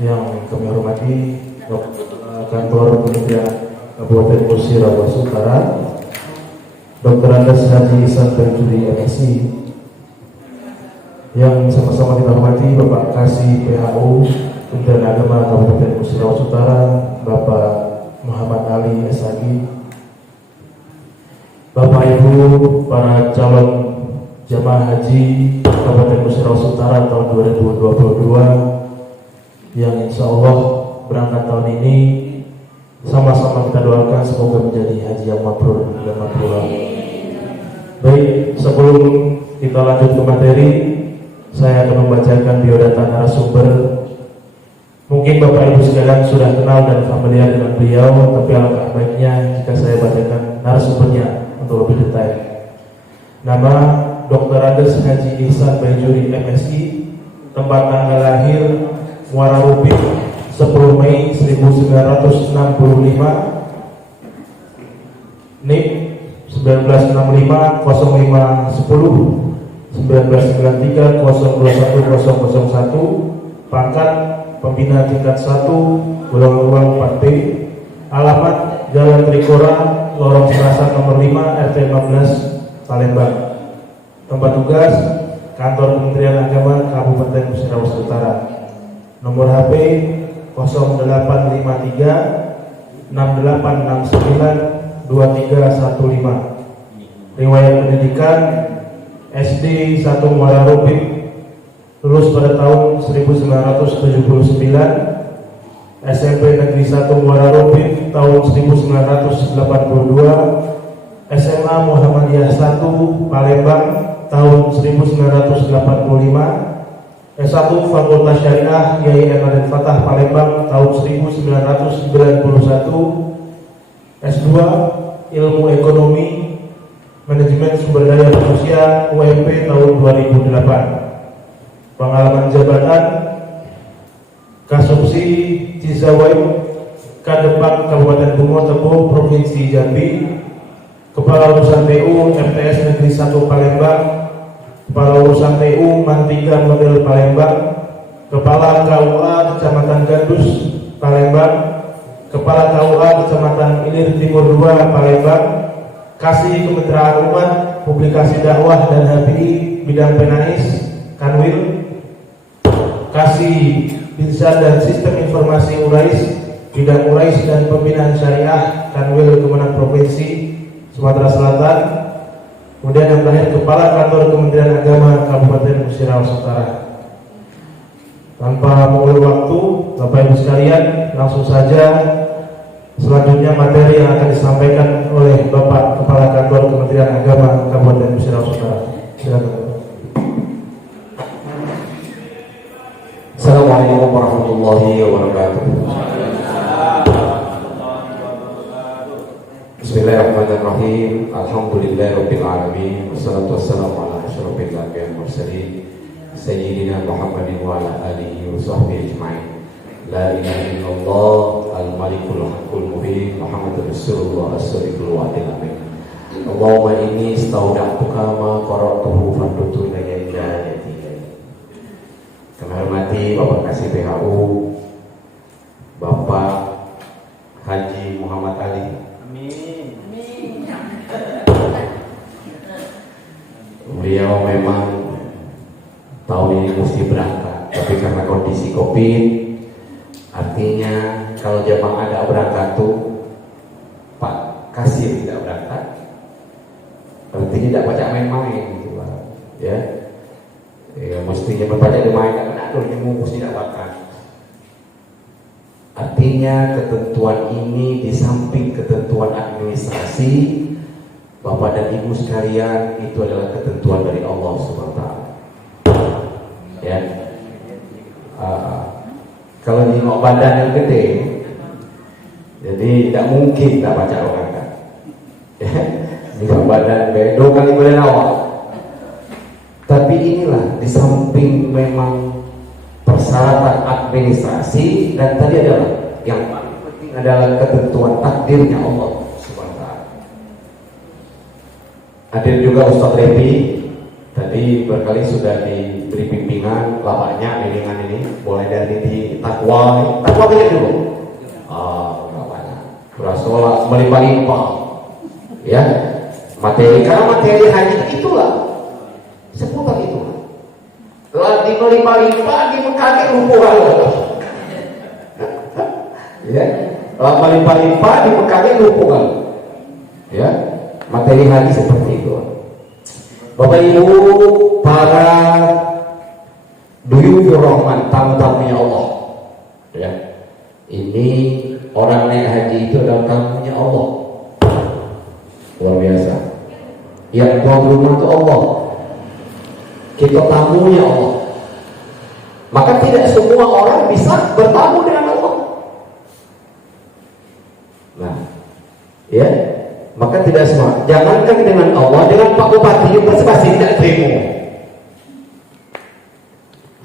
Yang kami hormati Kantor Kementerian Kabupaten Musi Rawat Utara, Dr. Andes Haji Ihsan Baijuri MSI, yang sama-sama kita hormati Bapak Kasih PHU Kementerian Agama Kabupaten Musi Rawat Utara, Bapak Muhammad Ali SAG, Bapak Ibu para calon jamaah haji Kabupaten Musi Rawat Utara tahun 2022 yang insya Allah berangkat tahun ini, sama-sama kita doakan semoga menjadi haji yang mabrur dan mabrurah. Baik, sebelum kita lanjut ke materi, saya akan membacakan biodata narasumber. Mungkin Bapak Ibu sekalian sudah kenal dan familiar dengan beliau, tapi alangkah baiknya jika saya bacakan narasumbernya untuk lebih detail. Nama Dr. Andes Haji Ihsan Baijuri MSI, tempat tanggal lahir Muara Rubin 10 Mei 1965, NIP 1965 05 10 1993 021 001, pangkat pembina tingkat 1 golongan 4B, alamat Jalan Trikora, Lorong Serasa nomor 5 RT 15 Palembang. Tempat tugas Kantor Kementerian Agama Kabupaten Musi Rawat Utara. Nomor HP 0853 6869 2315. Riwayat pendidikan SD 1 Muara Rubin, lulus pada tahun 1979. SMP Negeri 1 Muara Rubin tahun 1982. SMA Muhammadiyah 1 Palembang tahun 1985. S1 Fakultas Syariah Yai Raden Fatah Palembang tahun 1991. S2 Ilmu Ekonomi Manajemen Sumber Daya Manusia UMP tahun 2008. Pengalaman jabatan Kasubsi Cizawai Kadepang Kabupaten Bungo Tebo Provinsi Jambi, Kepala Urusan TU MTS Negeri 1 Palembang, Kepala Urusan TU Mantiga Model Palembang, Kepala KUA Kecamatan Gandus Palembang, Kepala KUA Kecamatan Ilir Timur 2 Palembang, Kasih Kementerian Umat, Publikasi Dakwah dan HPI Bidang Penais Kanwil, Kasih Binsa dan Sistem Informasi Urais Bidang Urais dan Pembinaan Syariah Kanwil Kemenang Provinsi Sumatera Selatan. Kemudian yang terakhir Kepala Kantor Kementerian Agama Kabupaten Musi Rawat Utara. Tanpa mengulur waktu, Bapak Ibu sekalian, langsung saja selanjutnya materi yang akan disampaikan oleh Bapak Kepala Kantor Kementerian Agama Kabupaten Musi Rawat Utara. Silakan. Assalamualaikum warahmatullahi wabarakatuh. Bismillahirrahmanirrahim. Alhamdulillahirabbil alamin. Wassalatu wassalamu ala asyrofil anbiya'i wal mursalin sayyidina Muhammadin wa ala alihi wa sahbihi ajma'in. La ilaha illallah al-malikul haqqul mubin Muhammadur Rasulullah as-sadiqul wa'dil amin. Allahumma inni astauda'tuka ma qara'tuhu farduttu ilayya. Kami hormati Bapak Kasih PHU Bapak Haji Muhammad Ali. Beliau memang tahun ini mesti berangkat, tapi karena kondisi COVID, artinya kalau jamaah ada berangkat tuh Pak Kasih tidak berangkat, artinya tidak baca main-main gitu Pak. Ya, mestinya berbaca di main, karena dulu mesti tidak bakal. Artinya ketentuan ini di samping ketentuan administrasi, Bapak dan Ibu sekalian, itu adalah ketentuan dari Allah SWT. Ya, kalau nengok badan yang gede, jadi tidak mungkin tidak baca orang kan. Ya, nengok badan bedo kali boleh awal. Tapi inilah di samping memang persyaratan administrasi, dan tadi adalah yang paling penting adalah ketentuan takdirnya Allah SWT. Hadir juga Ustadz Repi, tadi berkali sudah diberi bimbingan bapaknya dengan ini boleh dari di takwa aja dulu. Bapaknya berasal melimpah-limpah, ya materi, karena materi haji itulah seputar itulah. Lagi melimpah-limpah di Mekah lumpuhan, ya. Lagi melimpah-limpah di Mekah lumpuhan, ya. Materi haji seperti itu. Bapak Ibu, para duyufur rahman, tamu-tamunya Allah, ya. Ini orang naik haji itu adalah tamunya Allah, luar biasa. Yang tuan rumah itu Allah, kita tamunya Allah. Maka tidak semua orang bisa bertamu dengan Allah. Nah, ya, maka tidak semua. Jangankan dengan Allah, dengan Pak Bupati itu sebasi tidak terima.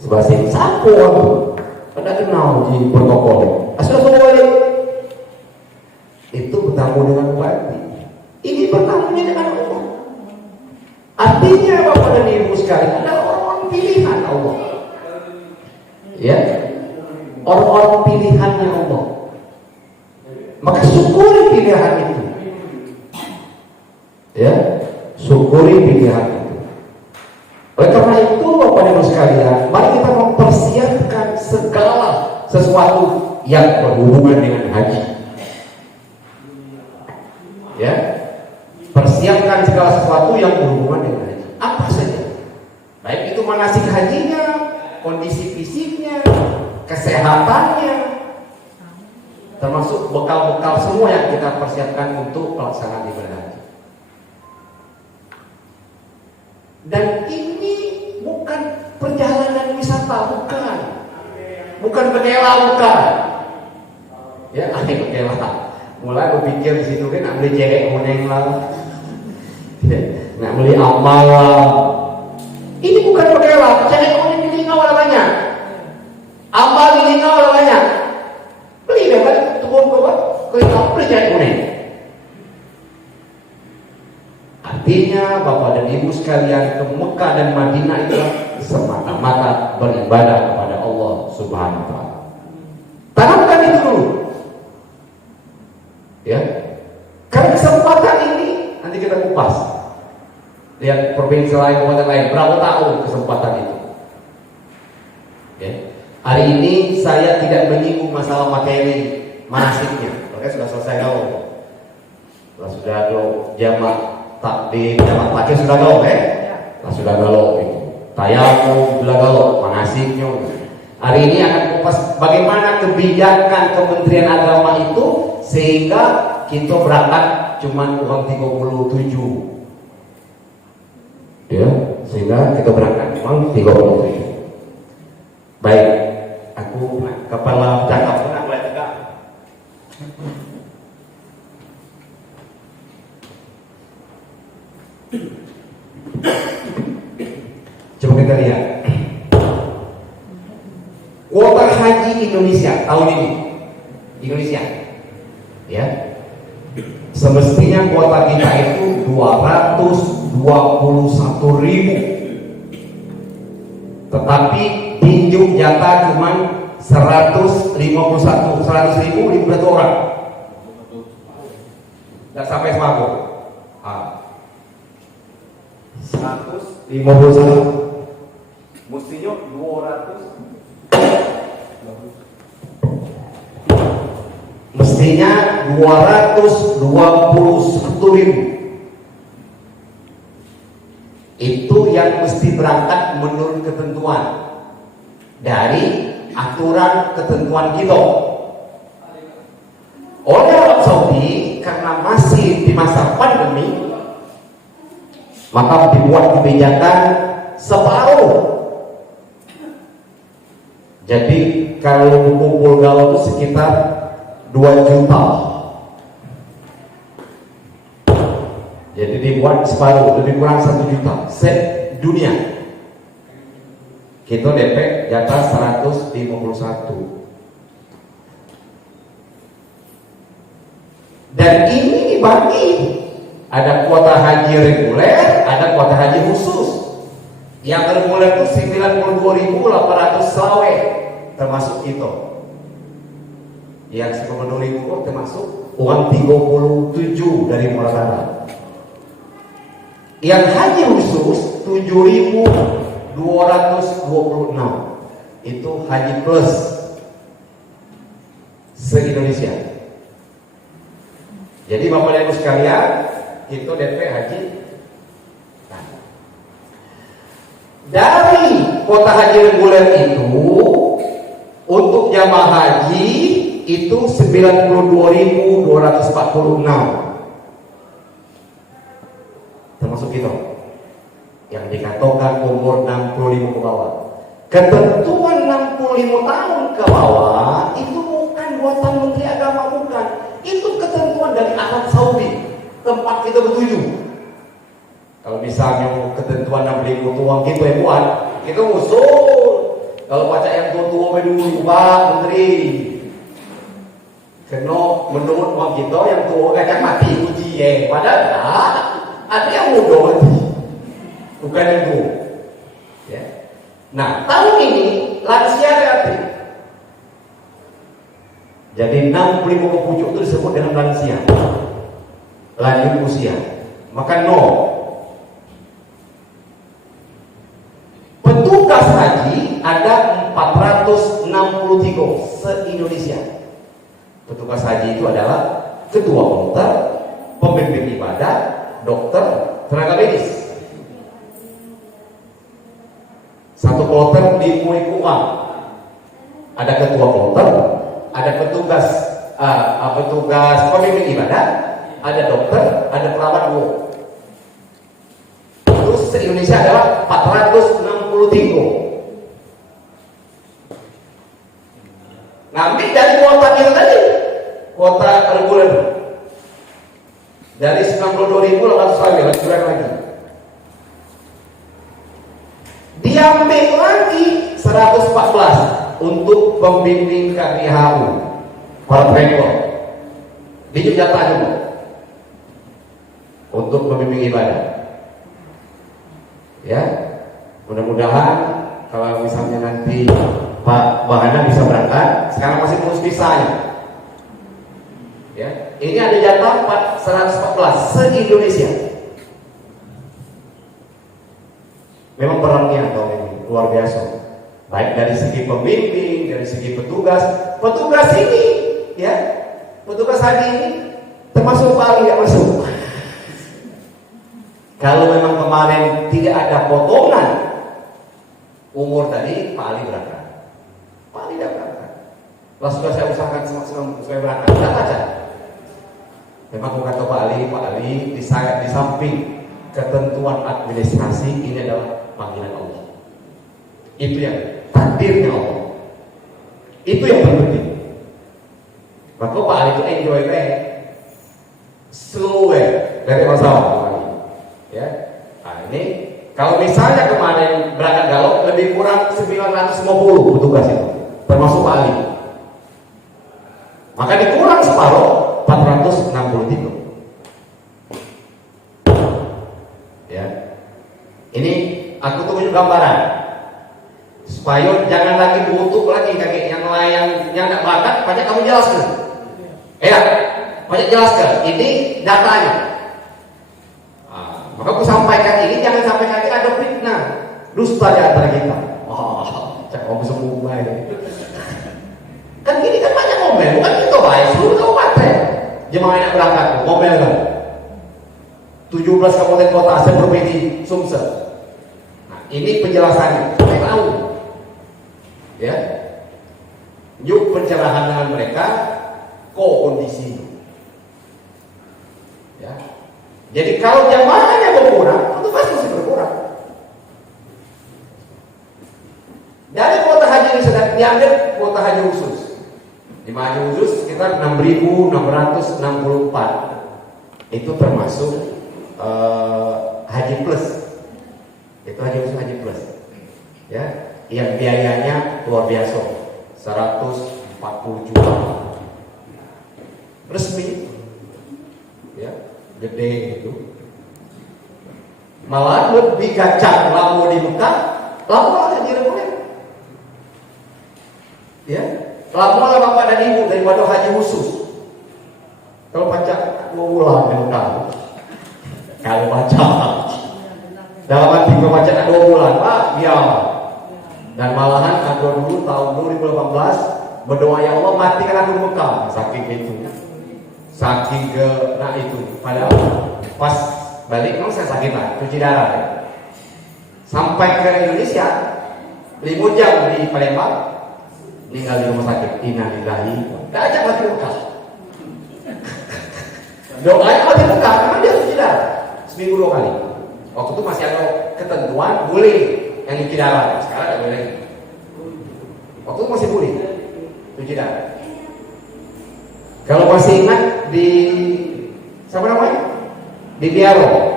Sebasi sapu aku, pada kenal di protokol. Assalamualaikum. Itu bertamu dengan Bupati. Ini bertamunya dengan Allah. Artinya Bapak dan Ibu sekalian adalah orang-orang pilihan Allah. Ya, orang-orang pilihannya Allah. Maka syukuri pilihan itu. Ya, syukuri pilihan itu. Oleh karena itu Bapak dan Ibu sekalian, mari kita mempersiapkan segala sesuatu yang berhubungan dengan haji. Ya, persiapkan segala sesuatu yang berhubungan dengan haji. Apa saja, baik itu manasik hajinya, kondisi fisiknya, kesehatannya, termasuk bekal-bekal semua yang kita persiapkan untuk pelaksanaan ibadah haji. Dan ini bukan perjalanan wisata, bukan bedela, bukan. Ya, aneh bedela. Mulai berpikir di situ kan nak beli cewek meneng lah, nak beli amal lah. Ini bukan bedela, cewek meneng di lingau ada banyak, amal di lingau ada banyak. Beli dapat turun ke lingau, beli cewek meneng. Artinya Bapak dan Ibu sekalian, ke Mekah dan Madinah itu semata-mata beribadah kepada Allah Subhanahu wa Ta'ala. Tanamkan itu dulu, ya. Karena kesempatan ini nanti kita kupas. Lihat provinsi lain, kabupaten lain, berapa tahun kesempatan itu. Ya. Hari ini saya tidak menyinggung masalah materi manasiknya, makanya sudah selesai gaul. Sudah ada jamak takdim, jamak pacet sudah gaul, sudah gaul itu. Tayamum sudah gaul, manasiknya. Hari ini akan kupas bagaimana kebijakan Kementerian Agama itu sehingga kita berangkat cuma uang 37. Ya, sehingga kita berangkat uang 37. Baik, aku kepala cakap pernah mulai tegak. Coba kita lihat kuota haji Indonesia tahun ini. Indonesia, ya, semestinya kuota kita itu 221.000, tetapi pinjam jatah cuma 151.000 berarti orang, tidak sampai separuh. 151, mestinya 221.000. Itu yang mesti berangkat menurut ketentuan dari aturan ketentuan kita. Oleh Arab Saudi, karena masih di masa pandemi, maka dibuat kebijakan separuh. Jadi kalau kumpul gaul itu sekitar 2 juta. Jadi dibuat separuh, lebih kurang 1 juta set dunia. Kita DP jatah 151. Dan ini dibagi, ada kuota haji reguler, ada kuota haji khusus. Yang reguler itu 92.800 selawe termasuk itu. Yang 92.000 termasuk uang 37 dari Muratara. Yang haji khusus 7.226 itu haji plus se-Indonesia. Jadi Bapak dan Ibu sekalian, itu DP haji. Dari kuota haji reguler itu untuk jamaah haji itu 92.246 termasuk itu yang dikatakan umur 65 ke bawah. Ketentuan 65 tahun ke bawah itu bukan buatan Menteri Agama, bukan. Itu ketentuan dari Arab Saudi, tempat kita bertuju. Kalau misalnya ketentuan 65 tua gitu yang buat, itu usul. Kalau baca yang tua-tua dulu, Pak Menteri, kena menurut orang kita yang tua akan mati uji padahal ada yang muda mati, bukan yang tua. Ya. Nah, tahun ini lansia kreatif. Jadi 65 ke pucuk itu disebut dengan lansia, lanjut usia. Maka petugas haji ada 463 se-Indonesia. Petugas haji itu adalah ketua kloter, pembimbing ibadah, dokter, tenaga medis. Satu kloter dimulai uang. Ada ketua kloter, ada petugas pembimbing ibadah, ada dokter, ada perawat guru. Terus se-Indonesia adalah 463. Ngambil dari kuota kita tadi, kuota reguler dari 92.800 lagi. Diambil lagi 114 untuk pembimbing KPHU, para trainer. Di jatah dulu untuk pembimbing ibadah. Ya, mudah-mudahan kalau misalnya nanti Pak Bahana bisa berangkat, sekarang masih terus bisanya. Ya, ini ada jatah 114 se-Indonesia. Memang perannya tahun ini luar biasa. Baik dari segi pembimbing, dari segi petugas ini, ya, petugas haji ini termasuk Pak Ali tidak masuk. Kalau memang kemarin tidak ada potongan umur tadi, Pak Ali berangkat. Pak Ali tidak berangkat. Lalu sudah saya usahakan supaya berangkat, tidak aja. Memang kata Pak Ali di samping ketentuan administrasi ini adalah panggilan Allah. Itu yang takdirnya Allah. Itu yang terpenting. Maka Pak Ali itu enjoy slow dari masalah. Ya, nah ini kalau misalnya kemarin berangkat galop lebih kurang 950 petugas itu, termasuk Pak Ali. Maka dikurang separuh 463. Ya, ini aku tunjuk gambaran supaya jangan lagi butuh lagi kaki yang lain yang tidak bakat, banyak kamu jelaskan. Ya, banyak jelaskan. Ini datanya. Maka aku sampaikan ini, jangan sampaikan ini ada fitnah, dusta di antara kita. Cak om sembuh baik. Kan gini kan banyak ngomel, bukan kita baik, seluruh kabupaten. Jemaah yang berangkat, ngomel kan. 17 kabupaten kota seprovinsi Sumsel. Nah, ini penjelasannya, saya tahu. Ya, yuk pencerahan dengan mereka, kondisi. Ya. Jadi kalau jamaahnya berkurang, petugas mesti berkurang. Dari kuota haji ini sudah diambil kuota haji khusus. Jemaah haji khusus sekitar 6.664. Itu termasuk haji plus. Itu haji khusus haji plus. Ya, yang biayanya luar biasa, 140 juta. Resmi. Ya. Gede gitu. Malah lebih gacang lamu di Mekah, lamu ada di Republik. Ya, lamu lah bapak dan ibu daripada haji khusus. Kalau pajak 2 bulan di Mekah, kalau pajak dalam arti pajak 2 bulan, Pak, biar. Dan malahan aku dulu tahun 2018 berdoa, ya Allah matikan aku di Mekah, saking itu, saking ke itu. Padahal pas balik memang saya sakit lah, cuci darah ya. Sampai ke Indonesia 5 jam di Palembang, meninggal di rumah sakit. Innalillahi. Gak ajak mati Mekah. Doanya mati Mekah, memang dia cuci darah seminggu 2 kali. Waktu itu masih ada ketentuan boleh yang cuci darah, sekarang gak boleh. Waktu itu masih boleh cuci darah. Kalau masih ingat di siapa namanya? Di Biaro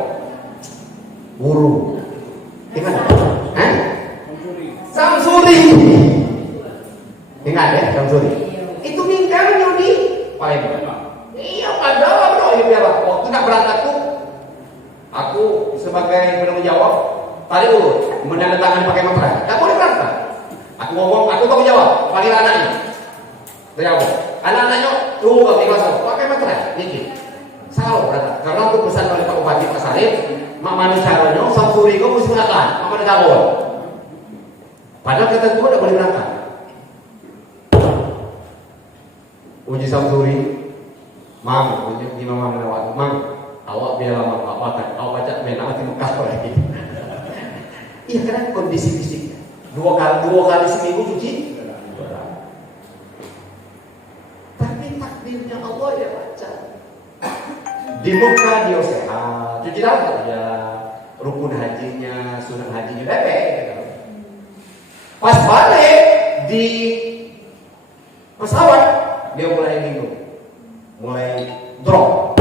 guru ingat? Samsuri ingat ya Samsuri itu meninggalnya di Palembang. Iya padahal bro, ya waktu nak berangkat tuh aku sebagai penanggung jawab tadi dulu menandatangani pakai materai, tak boleh berangkat. Aku ngomong, aku tanggung jawab, panggil anaknya terjawab, anak-anaknya tunggu kami kelas pakai materai dikit. Salah berarti. Karena aku pesan oleh Pak Bupati Pak Sarif, mak mana caranya Samsuri kau mesti makan, mak mana gawon. Padahal ketentuan tidak boleh berangkat. Uji Samsuri, mam, uji di mama melewati, mam, awak biar lama awak baca benar mati Mekah lagi. Iya karena kondisi fisik. 2 kali seminggu cuci. Tapi takdirnya Allah ya baca. Di Mekah dia sehat, cuci darah ya, rukun hajinya, sunat hajinya bebek. Pas balik di pesawat dia mulai minum, mulai drop.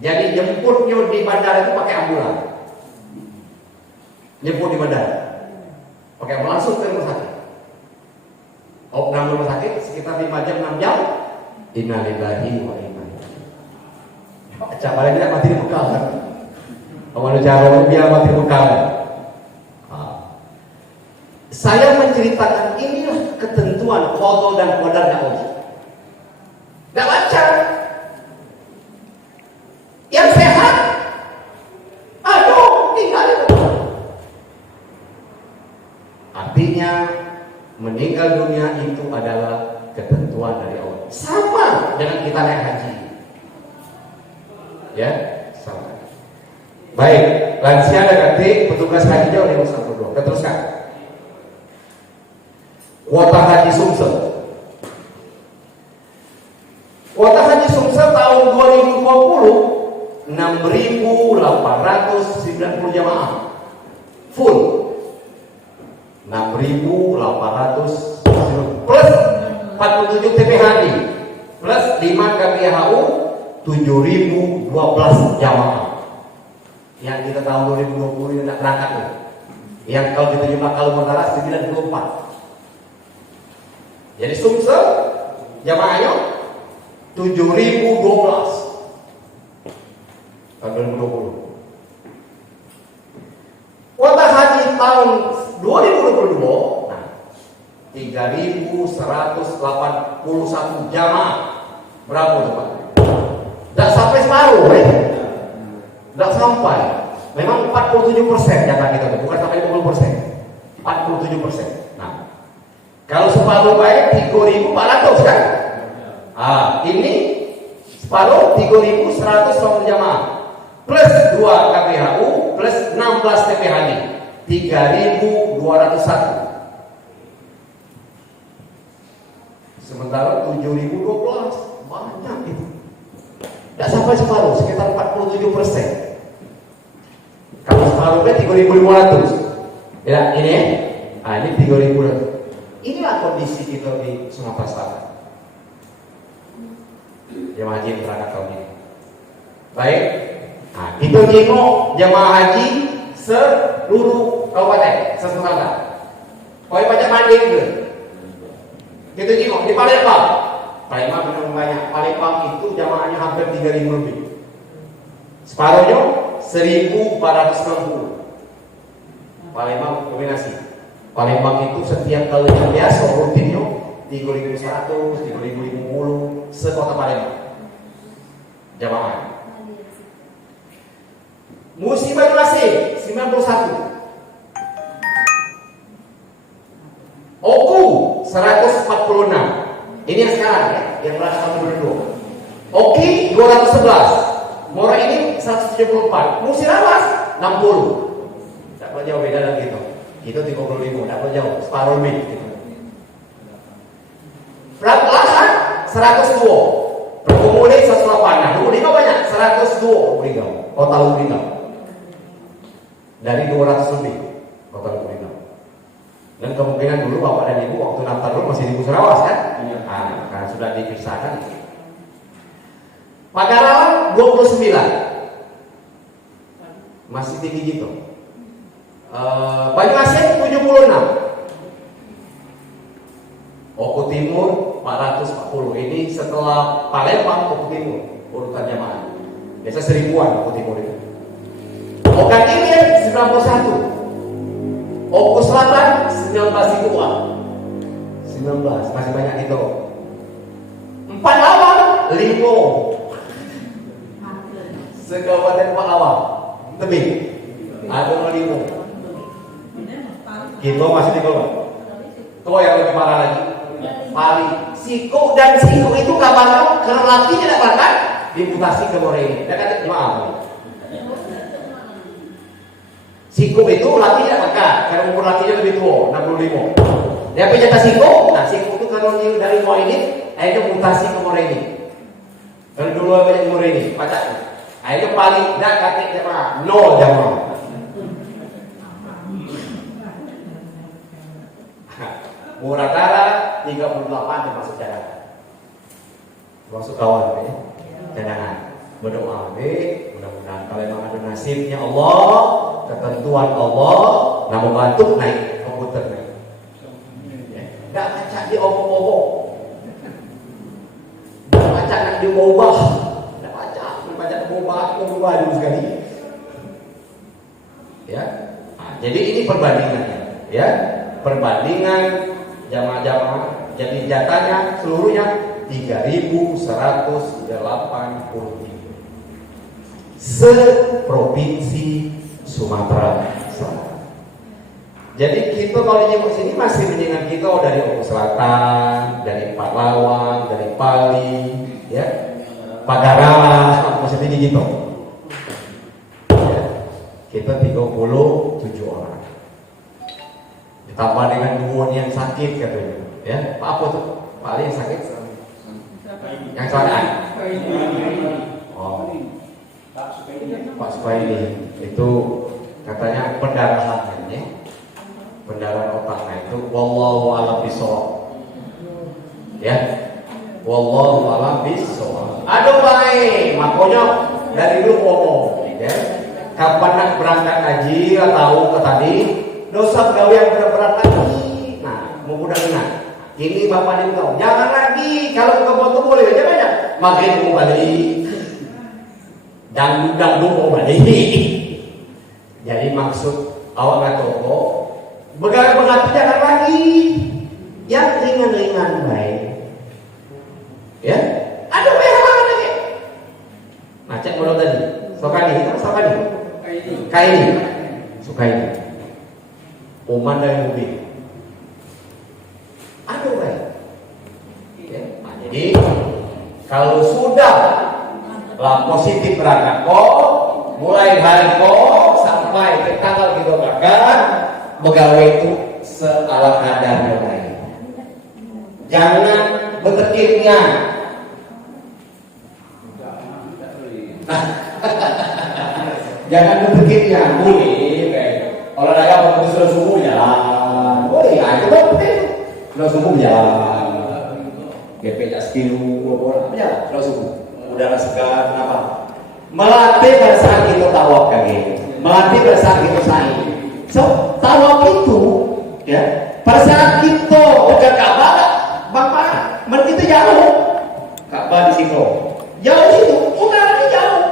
Jadi jemputnya di bandara itu pakai ambulan, jemput di bandara, pakai ambulan langsung ke rumah sakit. Dalam rumah sakit sekitar 5 jam 6 jam. Innalillahi wa inna. Cak tidak mati di Mekah kan? Kalau cara biar mati di Mekah. Saya menceritakan inilah ketentuan qada dan qadarnya Allah. Tidak baca. Yang sehat, aduh tinggal di Mekah. Artinya meninggal dunia itu adalah ketentuan dari Allah. Sama dengan kita naik haji. Ya, sama. Baik, lansia dan nanti petugas haji jauh di Nusa Tenggara. Kita teruskan. Kuota haji Sumsel. Kuota haji Sumsel tahun 2020 6.890 jamaah full. 6.800 plus 47 TPHD plus 5 KPHU 7.012 jamaah. Yang kita tahun 2020 ini tidak berangkat nih. Yang kalau kita jumlah Kalimantan 94. Jadi Sumsel jamaahnya 7.012 tahun 2020. Kuota haji tahun 2022 3.181 jamaah. Berapa Pak? Tidak sampai separuh, tidak sampai. Memang 47% jatah kita, bukan sampai 50%. 47%. Nah, kalau separuh baik 3.400 kan? Ini separuh 3.100 jamaah plus 2 KPHU plus 16 TPHD 3.201. Sementara 7.012 banyak itu. Tidak sampai separuh, sekitar 47%. Kalau separuhnya 3.500. Ya, ini ya. Ini 3.000. Inilah kondisi kita di Sumatera Selatan. Jemaah haji yang berangkat tahun ini. Baik. Itu jengok jemaah haji seluruh kabupaten, se-Sumatera. Kau banyak banding ke? Kita jengok di Palembang. Palembang benar banyak. Palembang itu jamaahnya hampir 3.000 lebih. Separuhnya 1460. Palembang dominasi. Palembang itu setiap kalinya biasa rutinnya 3.100, 3.050 sekota Palembang. Jamaah. Musim Banyuasin 91. Oku 146. Ini yang sekarang ya, yang berada tahun 2022. Oki 211. Mora ini 174. Musirawas 60. Tidak perlu jauh beda lagi itu. Itu 30.000, tidak perlu jauh, separuh lebih. Lahan 102. Perkumuli 108. Nah, Lubulingga banyak 102 Lubulingga. Kota Lubulingga. Dari 200 lebih kota Lubulingga. Dan kemungkinan dulu bapak dan ibu waktu daftar dulu masih di Musirawas kan? Iya. Nah, karena sudah dipisahkan. Pagarawan 29. Masih tinggi gitu. Banyuasin 76. Oku Timur 440. Ini setelah Palembang Oku Timur urutan jamaah. Biasa 1000-an Oku Timur itu. Okan Ilir 91. Oku Selatan 19.000-an. 19 masih banyak itu. 4 Lawang 5. Sekabupaten 4 Lawang lebih. Ada 5. Gitu masih di bawah. Tuh yang lebih parah lagi. Pali, Siko dan Siko itu kabarnya karena laki tidak makan dimutasi ke Moreni. Dia kata maaf. Siko itu laki tidak makan karena umur lakinya lebih tua 65. Dia punya Siko. Nah Siko itu kalau dari Moreni akhirnya mutasi ke Moreni. Kalau dulu banyak di Moreni, pacaknya. Akhirnya Pali tidak kata jamaah, no jamaah. Muratara 38 termasuk cadangan. Termasuk kawan ya. Cadangan. Berdoa mudah-mudahan kalau memang ada nasibnya Allah, ketentuan Allah, namun batuk naik komputer naik. Enggak baca di obok-obok. Enggak baca nak diubah. Enggak baca diubah dulu sekali. Ya. Nah, jadi ini perbandingannya, ya. Perbandingan jamaah-jamaah, jadi jatahnya seluruhnya 3.183 se-provinsi Sumatera Selatan. Jadi kita kalau nyebut sini masih menyengat kita dari Oku Selatan, dari Empat Lawang, dari Pali, ya, Pagarawan, masih tinggi gitu. Ya, kita 37 orang. Ditambah dengan duon yang sakit katanya, ya. Apa tuh? Pak Ali yang sakit? Yang kecelakaan? Oh, Pak Supaini itu katanya pendarahan, ya. Pendarahan otaknya itu. Wallahu a'lam bishawab. Ya, wallahu a'lam bishawab. Aduh baik, makanya dari dulu ngomong, ya. Kapan nak berangkat haji atau ke tadi? Dosa gawe yang berat-berat lagi. Nah, mudah-mudahan ini bapak dan kau jangan lagi. Kalau ke foto boleh aja banyak. Makin mau balik, dangdut mau balik. Jadi maksud awak nggak toko, begal-begal jangan lagi. Yang ringan-ringan baik. Ya, ada banyak banget lagi. Macam modal tadi. Sokani. Kaini. Sukaini. Umat dari mobil. Aduh baik. Ya, nah, jadi kalau sudah lah positif berangkat mulai hari sampai ke tanggal 3 pegawai itu seala kadarnya lain. Jangan bertekirnya. Jangan bertekirnya. Boleh. Olahraga waktu sudah subuh jalan, boleh aja boleh. Sudah subuh jalan, GP skill, jalan. Sudah subuh, udara segar, apa? Melatih pada saat itu tawaf kaki, melatih pada saat itu sa'i. So tawaf itu, ya, pada saat itu udah Ka'bah, bapak, mereka itu jauh, Ka'bah di situ, jauh situ, udaranya jauh.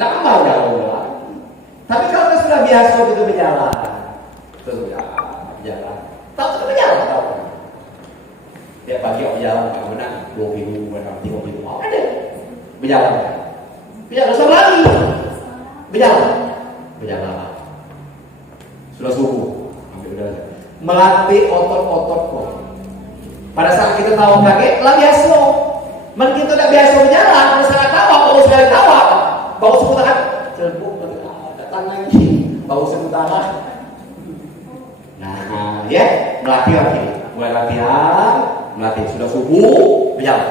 nambah udah. Tapi kalau sudah biasa begitu berjalan, terus berjalan, tahu sudah berjalan tahu. Tiap pagi berjalan, kemudian 2 minggu, kemudian 3 minggu, ada berjalan, besar lagi, berjalan, sudah subuh, ambil udah, melatih otot-otot kok. Pada saat kita tahu kaget, lah biasa. Man kita tidak biasa berjalan, misalnya tawa, baru sekali tawa, baru sebentar, celbuk, datang lagi, baru sebentar. Nah, ya, melatih lagi, mulai latihan, melatih sudah subuh, berjalan.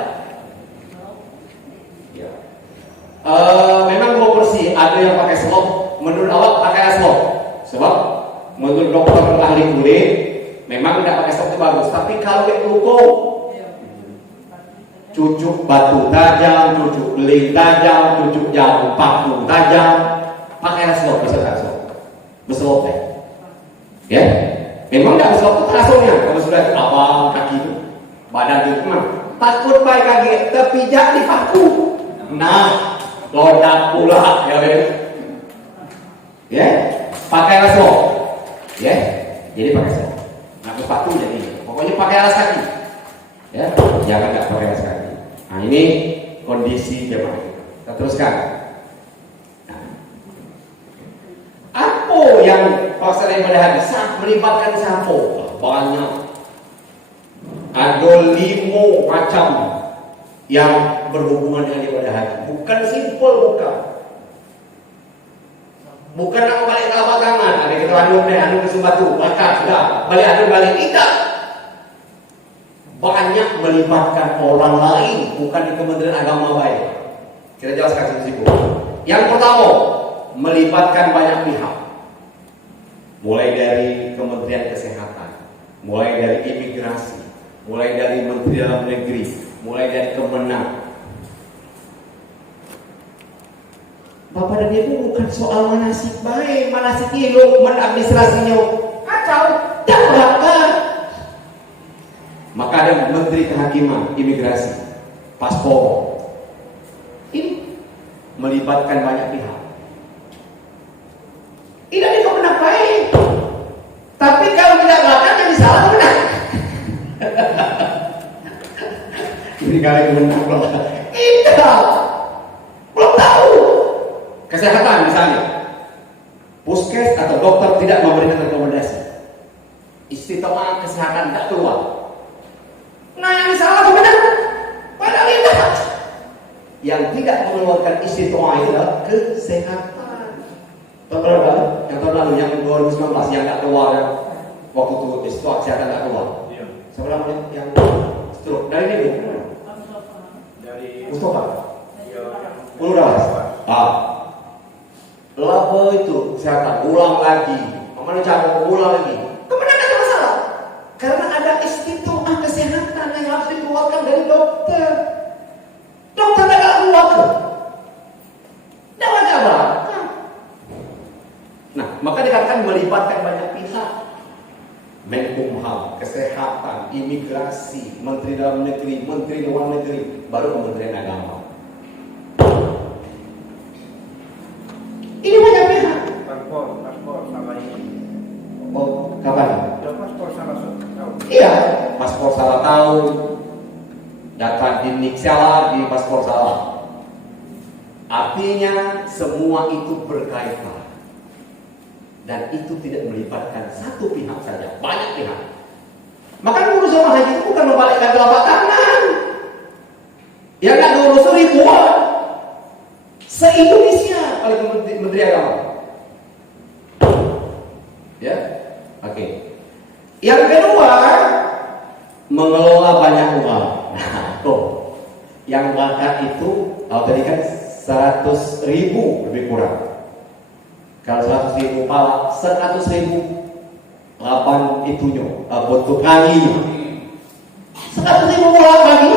Ya. Memang proporsi ada yang pakai slop, menurut awak pakai slop, sebab menurut dokter ahli kulit, memang tidak pakai slop itu bagus. Tapi kalau luko, cucuk batu tajam, cucuk beling tajam, cucuk jarum paku tajam, pakai slop, bisa tak slop, berslop ya. Ya, memang tidak berslop itu langsungnya. Kalau sudah abang kaki itu, badan itu memang takut baik kaki terpijak di paku. Nah, lodak pula ya kan? Ya, pakai slop, ya. Jadi pakai slop. Nah, sepatu jadi, pokoknya pakai alas kaki. Ya, jangan nggak pakai alas kaki. Nah, ini kondisi jemaah. Kita teruskan. Nah, apa yang pelaksanaan ibadah haji melibatkan siapa? Banyak. Ada 5 macam yang berhubungan dengan ibadah haji. Bukan simpel, bukan nak balik telapak tangan. Ada kita anu ke Sumbatu, bakar sudah balik tidak. Banyak melibatkan orang lain, bukan di Kementerian Agama baik. Kita jelaskan sisi. Yang pertama, melibatkan banyak pihak. Mulai dari Kementerian Kesehatan, mulai dari imigrasi, mulai dari Menteri Dalam Negeri, mulai dari Kemenang. Bapak dan Ibu, bukan soal manasik baik, manasik lo, administrasinya kacau, dan berangkat. Maka ada Menteri Kehakiman, Imigrasi, Paspor. Ini melibatkan banyak pihak. Ini ada kemenang baik. Tapi kalau tidak belakang yang salah kemenang. Ini kali kemenang belum. Tidak. Belum tahu. Kesehatan misalnya. Puskes atau dokter tidak memberikan rekomendasi. Istiqomah kesehatan tidak keluar. Nah, yang salah sebenarnya padahal tidak. Yang tidak mengeluarkan istiqomah itu adalah kesehatan. Yang tahun lalu, yang 2019 yang tidak keluar waktu itu istiqomah kesehatan tidak keluar. Sebelum yang stroke dari ini dari Mustafa. Laba itu kesehatan ulang lagi, mana cara ulang lagi. Kemudian ada masalah karena ada istiqomah kesehatan yang harus dikeluarkan dari dokter. Dokter tidak keluarkan. Tidak wajar. Nah, maka dikatakan melibatkan banyak pihak. Menkumham, kesehatan, imigrasi, Menteri Dalam Negeri, Menteri Luar Negeri, baru Kementerian Agama. Ini banyak pihak. Paspor sama ini. Oh, kapan? Ya, paspor salah tahun. Iya, paspor salah tahun. Data di NIK salah, di paspor salah. Artinya semua itu berkaitan. Dan itu tidak melibatkan satu pihak saja, banyak pihak. Maka ngurus jemaah haji itu bukan membalikkan telapak tangan. Yang nggak ngurus ribuan se-Indonesia oleh Menteri Agama. Ya, oke. Yang kedua, mengelola banyak uang. Nah, tuh, yang berangkat itu, tadi kan 100.000 lebih kurang. Kalau 100.000 pala, 100.000 lapan itunya, bentuk kaki. 100.000 pala kaki.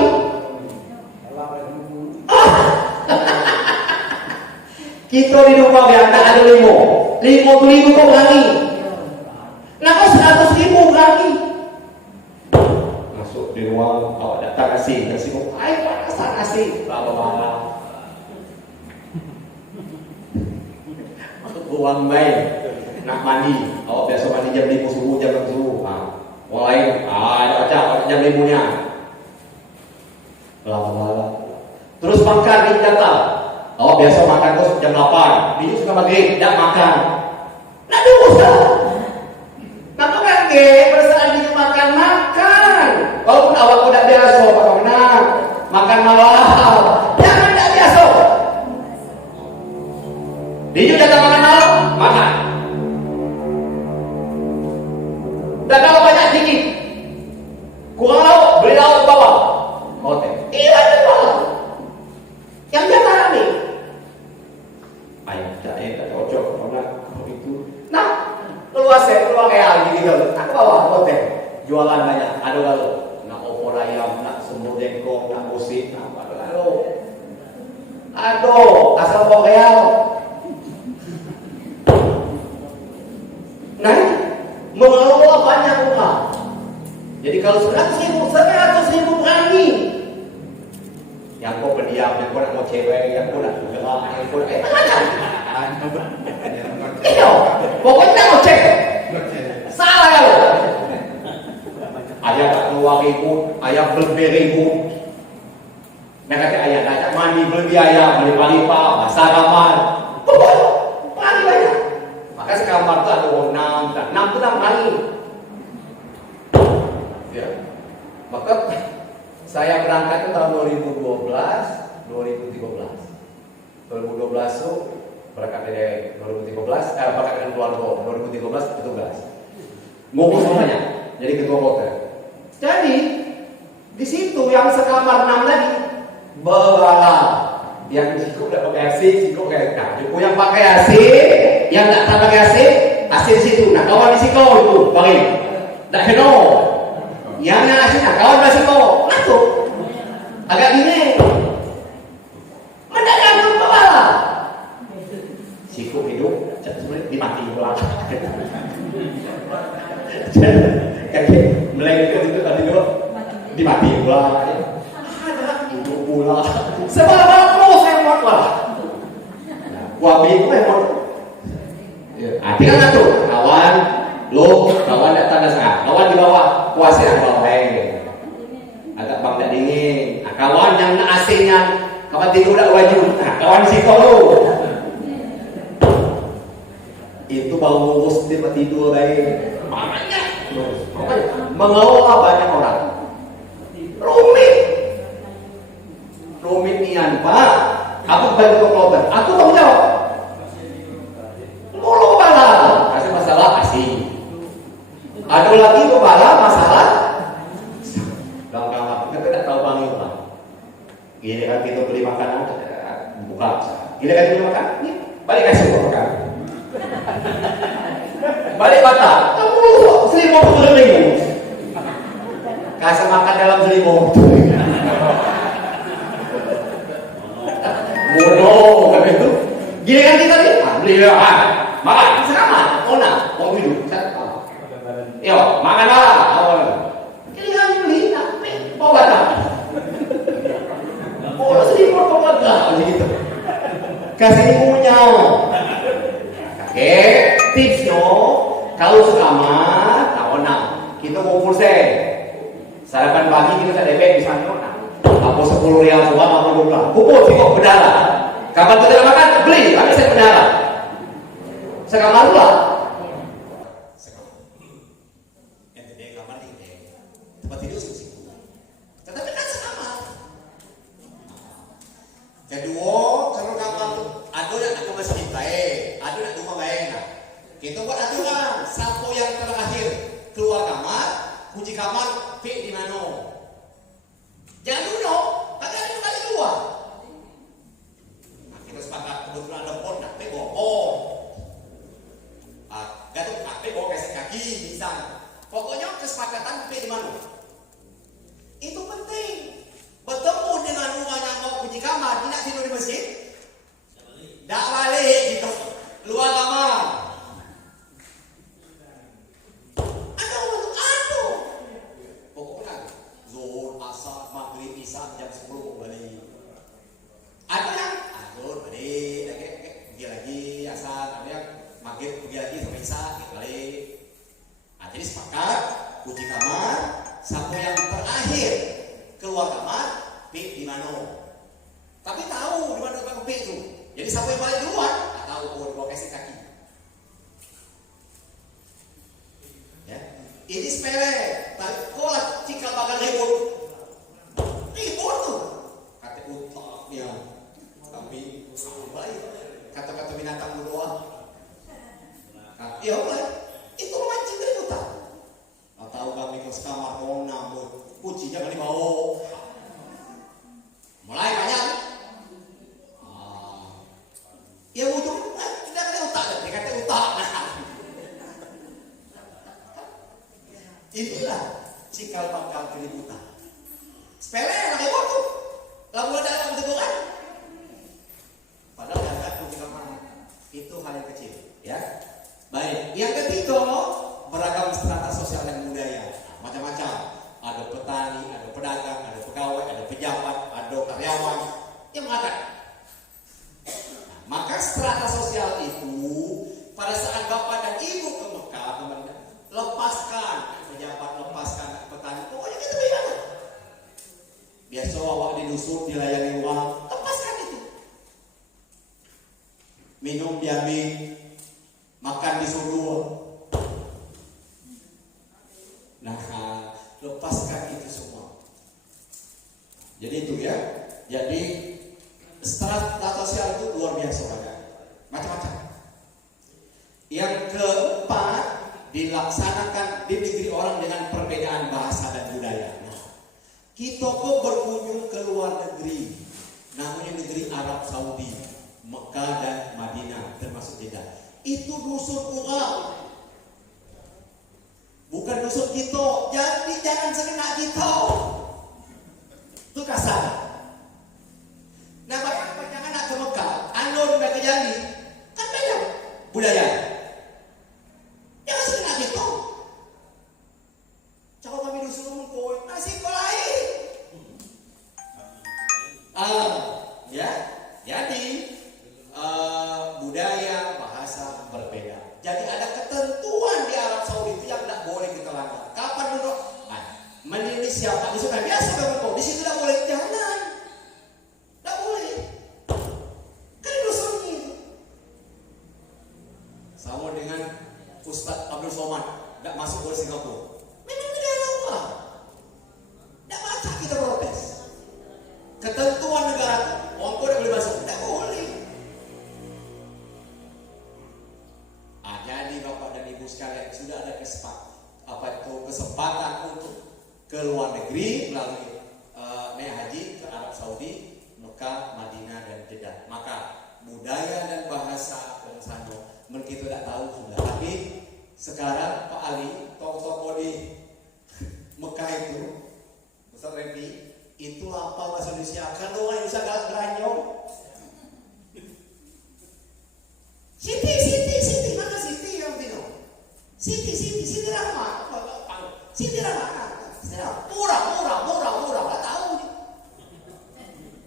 Kita di rumah biasa ada 50.000 kok kaki. Nah, kok 100.000 kaki? Masuk di ruang, datang kasih kok, ayo panas kasih, bla. ruang main nak mandi. Awak biasa mandi jam 5 subuh, jam 6 subuh. Orang lain, ada baca jam 5 nya. Lama-lama. Terus makan di datang. Awak biasa makan terus jam 8. Dia suka maghrib, tak makan. Nak dosa. Nak makan ke? Pada saat dia makan. Walaupun awak tidak biasa, apa benar? Makan malam. Jangan tak biasa. Dia juga datang makan malam, makan. Dan kalau banyak dikit, kurang lauk, beli lauk bawah. Hotel. Iya betul. Yang dia tahu ni. Tak cocok mana itu. Nah, keluar kayak gitu. Aku bawa hotel. Jualan banyak. Ada lalu. Nak opor ayam, nak semur jengkol, nak musik, nak apa lalu. Aduh, asal bawa real. Nah, mengelola banyak rumah. Jadi kalau 100.000 berani. Yang kau pendiam, yang kau nak mau cewek, yang kau nak gerak, yang kau nak macam. Iya, pokoknya mau cek. Salah kalau. Ayah tak keluar ribut, ayah berlebih ribut. Nak kata ayah nak mandi berlebih ayah, melipat-lipat, basah kamar. Pokoknya, mandi banyak. Maka sekamar tu ada orang 6 tu 6 kali. Ya. Maka saya berangkat itu tahun 2013. 2012 tu berangkat dari 2013, berangkat dengan keluarga 2013 petugas. Ngurus semuanya, jadi ketua hotel. Jadi di situ yang sekamar 6 tadi berala. Yang cukup dah pakai AC, cukup kayak cukup yang pakai AC, yang tak pakai AC di situ. Nak kawan di situ itu, bagi. Tak kena. Yang AC nak kawan di situ, masuk. Agak gini. Mendadak tu berala. Cukup hidup, sebenarnya dimati pula. Jadi melengket itu tadi tu dimati pula. Hidup pula. Sebab wabi itu emang. Tinggal satu kawan, kawan tak tanda sangat. Kawan di bawah puasa yang bawah agak bang tak dingin. Kawan yang nak asingnya, kawan tidur tak baju. Kawan si kau itu baru ngurus tempat tidur baik. Banyak, mengelola banyak orang. Rumit nian Pak. Aku bantu kloter. Aku tanggung jawab. Mulu bala. Kasih masalah asing. Ada lagi kepala masalah. Langkah apa? Kita tidak tahu bang itu. Gini kan kita beli makanan, buka. Gini kan beli makan, balik kasih makan. Balik mata. Kamu selimut berling. Kasih makan dalam selimut. Bodoh kan itu. Gini kan kita ni, beli makan sekamar, mau hidup. Yo, makan lah. Gini kan beli, tapi mau batang. Oh, selimut kau batang gitu. Kasih punya. Tipsnya, kalau sekamar, kita kumpul sarapan pagi kita tak debek di sana. Apa 10 rial coba apa 20. Kumpul sih kok berdarah. Kapan tu tidak makan? Beli, habis saya berdarah. Sekamar pula. Yang gede kamar gede. Tempat tidur situ. Tetapi kan sekamar. Kedua, kalau kamar ada nak ke masjid baik, ada nak rumah baik nak. Kita buat aturan, siapa yang terakhir keluar kamar, kunci kamar pik di mana. Jangan duduk, tak ada kali keluar. Kita sepakat kebetulan ada pon, nak bawa pon. Gatuk nak bawa kasih kaki, bisa. Pokoknya kesepakatan di mana. Itu penting. Bertemu dengan rumahnya mau kunci kamar, tidak tidur di masjid. Tak balik gitu, keluar kamar. Aduh. Pokoknya maghrib pergi lagi sampai isya balik. Nah, jadi sepakat kunci kamar, sapu yang terakhir keluar kamar, pik di mana. Tapi tahu di mana tempat pik itu. Jadi sapu yang paling duluan, tak tahu di bawah kasih kaki. Ya, ini sepele, tapi kalau cikal bakal ribut tuh, kata utak dia, tapi baik, kata-kata binatang berdoa, ya boleh, itu mancing keributan. Tahu kami ke kamar mau nambut, kunci jangan dibawa, mulai banyak. Ya ujung, tidak ada utak, dia kata utak. Itulah cikal bakal keributan. Sepele pakai waktu. Lalu ada yang teguran. Padahal ada kunci kamar. Itu hal yang kecil, ya. Baik. Yang ketiga, beragam strata sosial dan budaya. Macam-macam. Ada petani, ada pedagang, ada pegawai, ada pejabat, ada karyawan yang makan. Maka strata sosial itu pada saat bapak dan ibu ke Mekah, lepaskan pejabat, lepaskan petani, pokoknya kita bagaimana? Biasa awak di dusun dilayani uang, lepaskan itu. Minum diambil, makan disuruh. Nah, lepaskan itu semua. Jadi itu ya. Jadi strata sosial itu luar biasa banyak, macam-macam. Yang keempat, dilaksanakan di negeri orang dengan perbedaan bahasa dan budaya. Nah, kita kok berkunjung ke luar negeri, namanya negeri Arab Saudi, Mekah dan Madinah termasuk Jeddah. Itu dusun orang, bukan dusun kita. Jadi jangan sekena kita. Itu kasar. Nah, bagaimana jangan nak ke Mekah, alun mereka jadi, kan beda budaya. Jangan sekena kita. Cakap kami dusun koi, nasi kolai. Ya, jadi budaya, bahasa berbeda. Jadi ada ketentuan di Arab Saudi itu yang tidak boleh kita langgar. Kapan menurut? Menilis siapa? Di sana biasa berkumpul. Di situ tidak boleh jalan. Tidak boleh. Kan dusunnya. Sama dengan Ustadz Abdul Somad, tidak masuk boleh Singapura. Memang negara Allah. Tidak baca kita protes. Ketentuan negara itu, orang kau tidak boleh masuk. Tidak boleh. Jadi bapak dan ibu sekalian sudah ada kesempatan untuk ke luar negeri melalui naik haji ke Arab Saudi, Mekah, Madinah dan Jeddah. Maka budaya dan bahasa dan sana kita tidak tahu sudah. Tapi sekarang Pak Ali, tokoh-tokoh di Mekah itu, Ustaz Repi, itu apa bahasa Indonesia? Kan orang yang bisa galak beranyong. Siti, mana Siti yang bilang? Siti Rahma, Siti Rahma, murah, nggak tahu.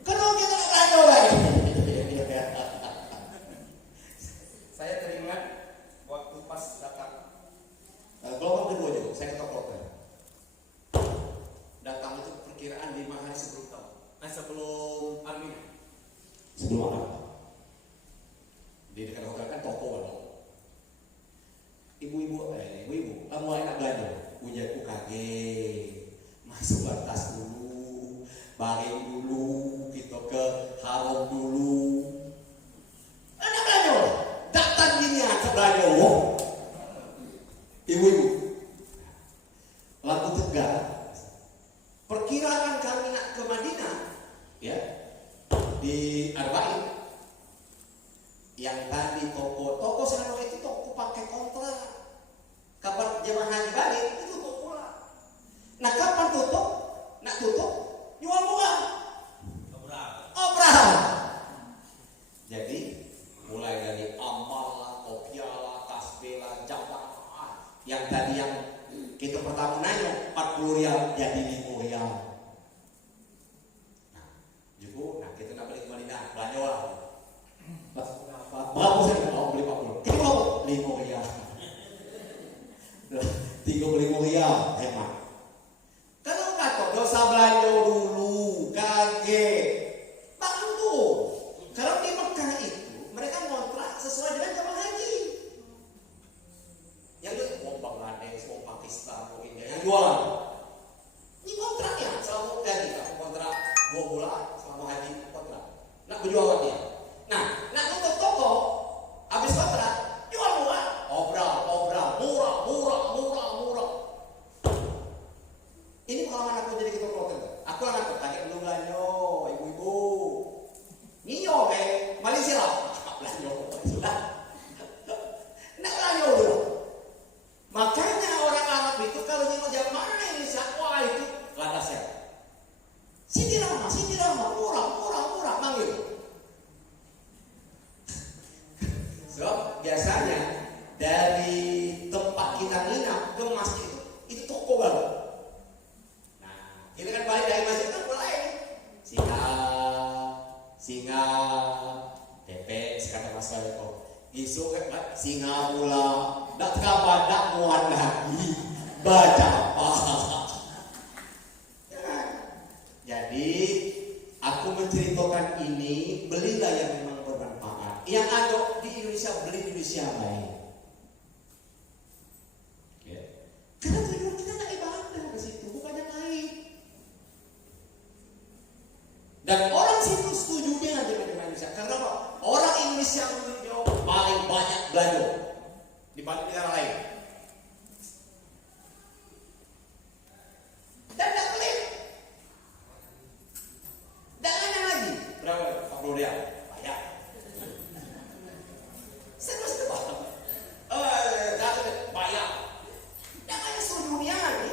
Kalau kita nggak tahu lagi. Saya teringat waktu pas datang gelombang kedua juga, saya ketok kloter. Datang itu perkiraan 5 hari sebelum tahun. Sebelum Armin. Sebelum apa? Di dekat hotel kan toko kan. Ibu-ibu, mulai nak belanja. Ujaku kaget. Masuk batas dulu, baring dulu, kita ke haram dulu. Anak belanja. Datang gini anak belanja. Ibu-ibu. Lampu tegar. Perkiraan kami nak ke Madinah, ya, di Arba'in. Yang tadi toko selama itu toko pakai kontrak. Kapan jemaah haji balik itu tutup pula. Nah kapan tutup? Nak tutup jual murah. Obrah. Jadi mulai dari amal lah, kopiah lah, tasbih lah, jabah. Yang tadi yang kita pertama nanya 40 rial jadi 5 rial. Nah, juga, kita nak beli ke Madinah, belanja lah. Berapa saya mau beli 40? Kita mau 5 riyal. 35 riyal hemat. Kalau kata dosa belanja dulu, kaget. Baru tuh. Kalau di Mekah itu, mereka ngontrak sesuai dengan jamaah haji. Yang itu mau Bangladesh, mau Pakistan, mau India, yang jualan. Ini kontraknya, selama gaji, kontrak 2 bulan, selama haji kontrak. Nak berjualan dia. Nah, nak nutup toko, habis kontrak, jual murah, murah. Ini pengalaman aku jadi ketua kloter. Aku anak kaget belum belanja, ibu-ibu. Nyo Malaysia lah. Belanja sudah. Nak belanja dulu. Makanya orang Arab itu kalau nyentuh jamaah Indonesia, wah itu lantas ya. Siti Rama, murah, manggil. So, biasanya dari tempat kita nginap ke masjid itu toko baru. Nah, kita kan balik dari masjid kan mulai singa, Pepe, sekarang Mas Kaleko. Isu kan singa pula, dak kabar dak muat lagi, baca apa? Ya. Jadi aku menceritakan ini, belilah yang memang bermanfaat. Yang ada di Indonesia beli di Indonesia baik. Ya. Karena tujuan kita nak ibadah ke situ, bukan yang lain. Dan orang situ setuju dengan Indonesia. Karena apa? Orang Indonesia paling banyak belanja dibanding negara lain. Dan tak pelit. Dan hanya lagi berapa? 40 riyal. Bayar. Serius tu pak? Bayar. Dan hanya seluruh dunia ni.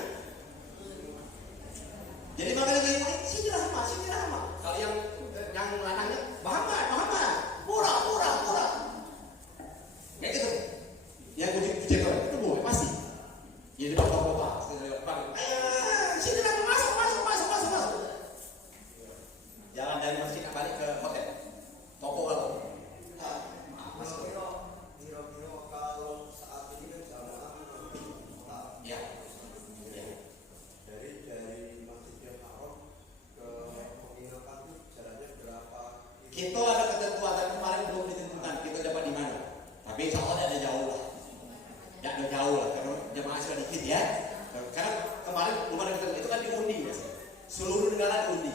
Jadi makanya ibu ini sini rahmat. Kalau yang lanangnya Muhammad, murah. Kayak gitu. Yang kucing itu boleh pasti. Jadi bapak-bapak, sini rahmat masuk. Jalan dari masjid balik ke hotel. Toko kalau. Kira-kira kalau saat ini kan jamaah Ya. dari Masjidil Haram ke penginapan itu jaraknya berapa? Kita ada ketentuan dan kemarin belum ditentukan kita dapat di mana. Tapi insya Allah ada jauh lah. Tidak jauh lah karena jemaah sudah dikit ya. Karena kemarin belum ada ketentuan itu kan diundi biasanya. Seluruh negara diundi,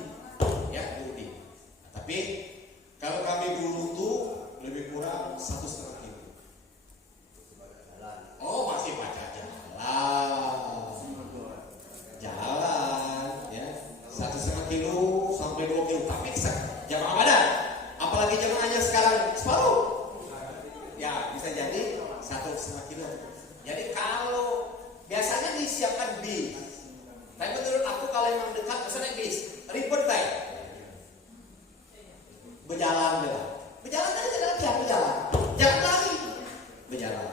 ya diundi. Tapi kalau kami dulu tuh lebih kurang 1,5 kilo. Oh masih baca jalan, ya 1,5 kilo sampai 2 kilo. Tapi jamaah badan, apalagi jamaahnya sekarang separuh, ya bisa jadi 1,5 kilo. Jadi kalau biasanya disiapkan bis, tapi menurut aku kalau memang dekat misalnya bis, ribet baik. Berjalan tadi tidak latihan berjalan, jangan lagi berjalan,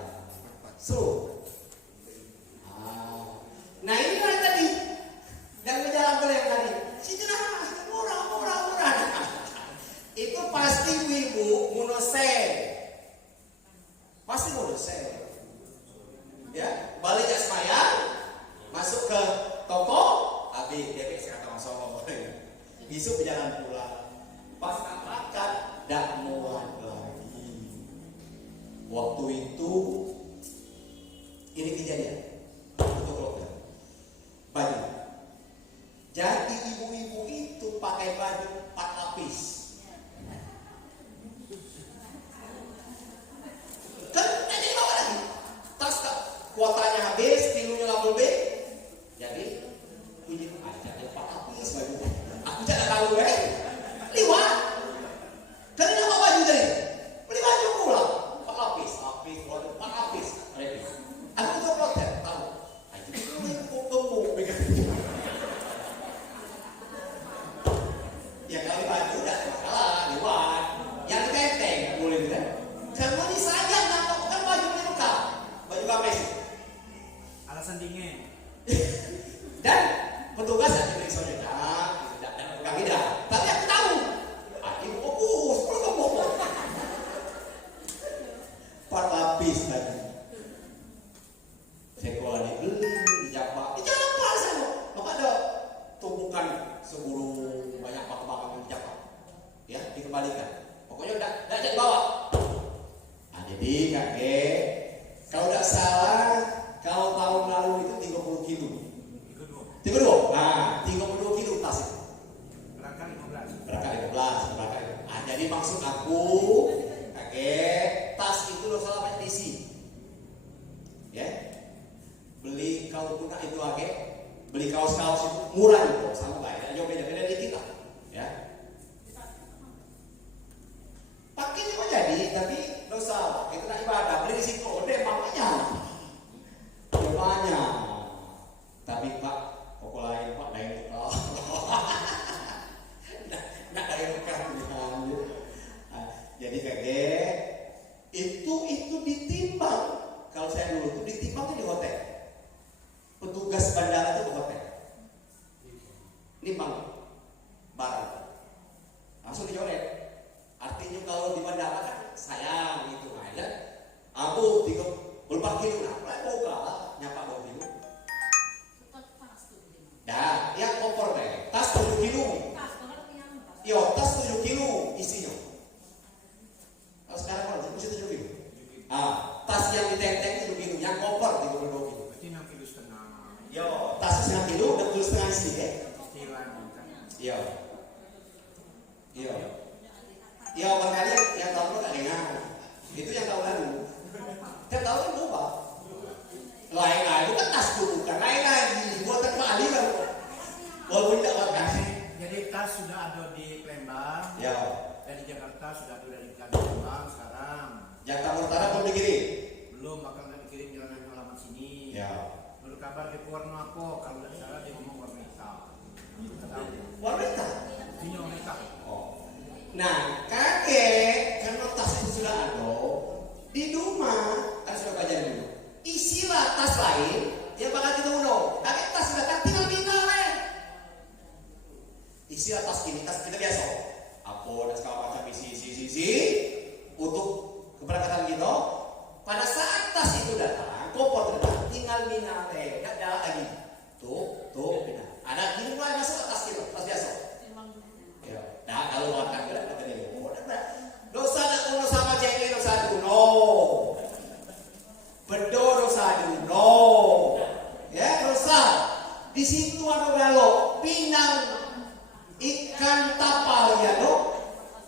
slow. Nah ini kan tadi, dan berjalan ke yang tadi, sini murah. Itu pasti ibu monose, ya balik jas bayar, masuk ke toko, habis dia kata masuk besok berjalan pulang. Pas makan, dak muat lagi. Waktu itu ini kejadian untuk baju. Jadi ibu-ibu itu pakai baju 4 lapis. Kan jadi bawa lagi. Tas kuotanya habis, pilunya nggak boleh. Jadi punya aja 4 lapis baju. Aku tidak tahu liwat. Karena apa baju tadi? Beli baju pula 4 lapis, 4 lapis. Aku tuh protes, tahu. Aku gembung begitu. Ya kalau baju tidak masalah, liwat. Yang tenteng boleh kan? Karena ini saja nampak kan baju mereka, baju gamis. Alasan dingin. Dan petugas yang diperiksa tidak dan pegang lidah. Tapi aku tahu. Ibu fokus, perlu 4 lapis tadi. nggak salah kalau tahun lalu itu 30 kilo. Kedua. 32. Nah, 32 kilo tas itu. Berangkat 15. Berangkat 15. Jadi maksud aku, tas itu lo salah banyak diisi. Ya. Beli kalau guna itu beli kaos-kaos itu murah itu sama bayar. Jauh beda-beda dikit lah. Ya. Pakai juga jadi, tapi dosa. Itu nak ibadah, beli di situ, udah makanya. Banyak. Tapi Pak, pokok lain Pak, lain kita. Nak lain kan. Jadi kaget. Itu ditimbang. Kalau saya dulu itu ditimbangnya di hotel. Petugas bandara itu ke hotel. Nimbang barang. Langsung dicoret. Artinya kalau di bandara kan sayang gitu aja. Abu 34 kilo nah, buka nyapa 2 kilo. Dah, yang koper deh. Tas 7 kilo. Yo, tas 7 kilo isinya. Kalau sekarang kalau mesti 7 kilo. Tas yang ditenteng 7 kilo, yang koper 32 kilo. Berarti 6,5 kilo. Yo, tas 9 kilo dan 2,5 kilo isi ya. Yo. Yo. Ya barangkali yang tahu tak dengar. Itu yang tahu lalu. Kan tahu kan lupa. Lain lagi kan tas dulu kan lain lagi buatan kembali kan. Walaupun tidak makan. Jadi tas sudah ada di Palembang. Ya. Dan di Jakarta sudah ada di Palembang sekarang. Jakarta Utara belum dikirim. Belum, bakal nggak dikirim jalan halaman sini. Ya. Menurut kabar di warna apa? Kalau tidak salah dia ngomong warna hitam. Warna hitam. Ini warna hitam. Oh. Nah, kakek karena tas itu sudah ada di rumah, kan sudah belajar dulu. Isilah tas lain yang bakal kita undang. Kakek tas sudah kan tinggal pindah kan. Isilah tas ini, tas kita biasa. Apa dan segala macam isi untuk keberangkatan kita. Pada saat tas itu datang, koper datang, tinggal pindah tidak ada lagi. Tuh pindah. Ada di rumah masuk tas kita, tas biasa. Ya, nah kalau makan berat kata dia, dosa nak kuno sama cengkeh dosa kuno, bedo dosa kuno, ya dosa. Di situ ada belok, pinang, ikan tapal ya no,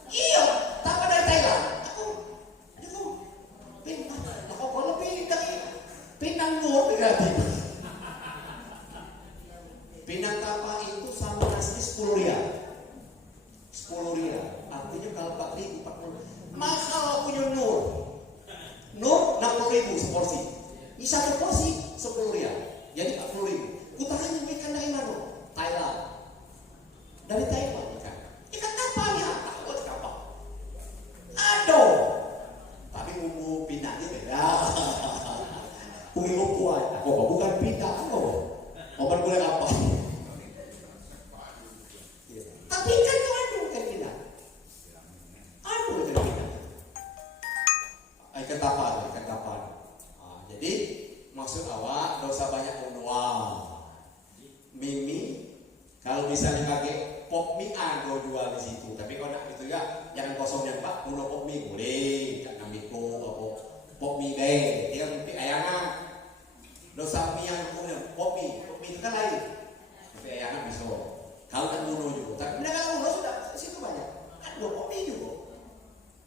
iya, tapal dari Thailand. Aku, pinang, aku kalau pinang nur berarti. Pinang tapal itu sama nasi 10 rial. 10 rial, artinya kalau 4.000 40. Mahal punya nur 60.000 seporsi. Ini satu porsi 10 rial, jadi 40.000. Kutanya ikan dari mana? Thailand. Dari Taiwan ikan kapal ya, buat kapal. Aduh, tapi bumbu pinangnya beda. Bumbu kuat, bukan pinang, obat gulai kapal. Tapi ikan itu aduh ikan pinang. Ikan tapal. Jadi maksud awak dosa banyak mendoa. Mimi kalau misalnya pakai pop mie ada jual di situ. Tapi kalau nak gitu ya jangan kosongnya Pak. Mau pop mie boleh, tak ambil pop mie deh. Dia mimpi ayangan. Dosa mie yang punya pop mie itu kan lain. Tapi ayangan bisa. Kalau kan bunuh juga, tapi mereka bunuh sudah situ banyak. Ada kopi juga,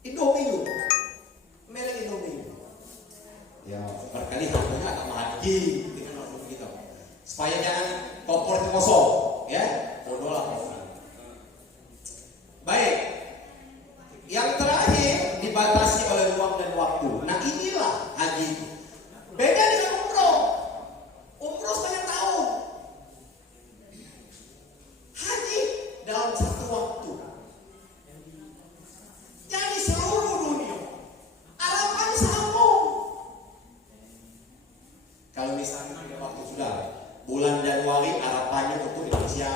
Indomie juga, merek Indomie. Ya berkali harganya agak mahal lagi, dengan orang begitu. Supaya jangan kompor itu kosong, ya, bodoh lah. Baik, yang terakhir dibatasi oleh ruang dan waktu. Nah inilah haji. Beda dengan umroh. Umroh banyak tahun. Haji dalam satu waktu. Jadi seluruh dunia Arafah sambung. Kalau misalnya ada waktu sudah bulan Januari Arafahnya untuk Indonesia,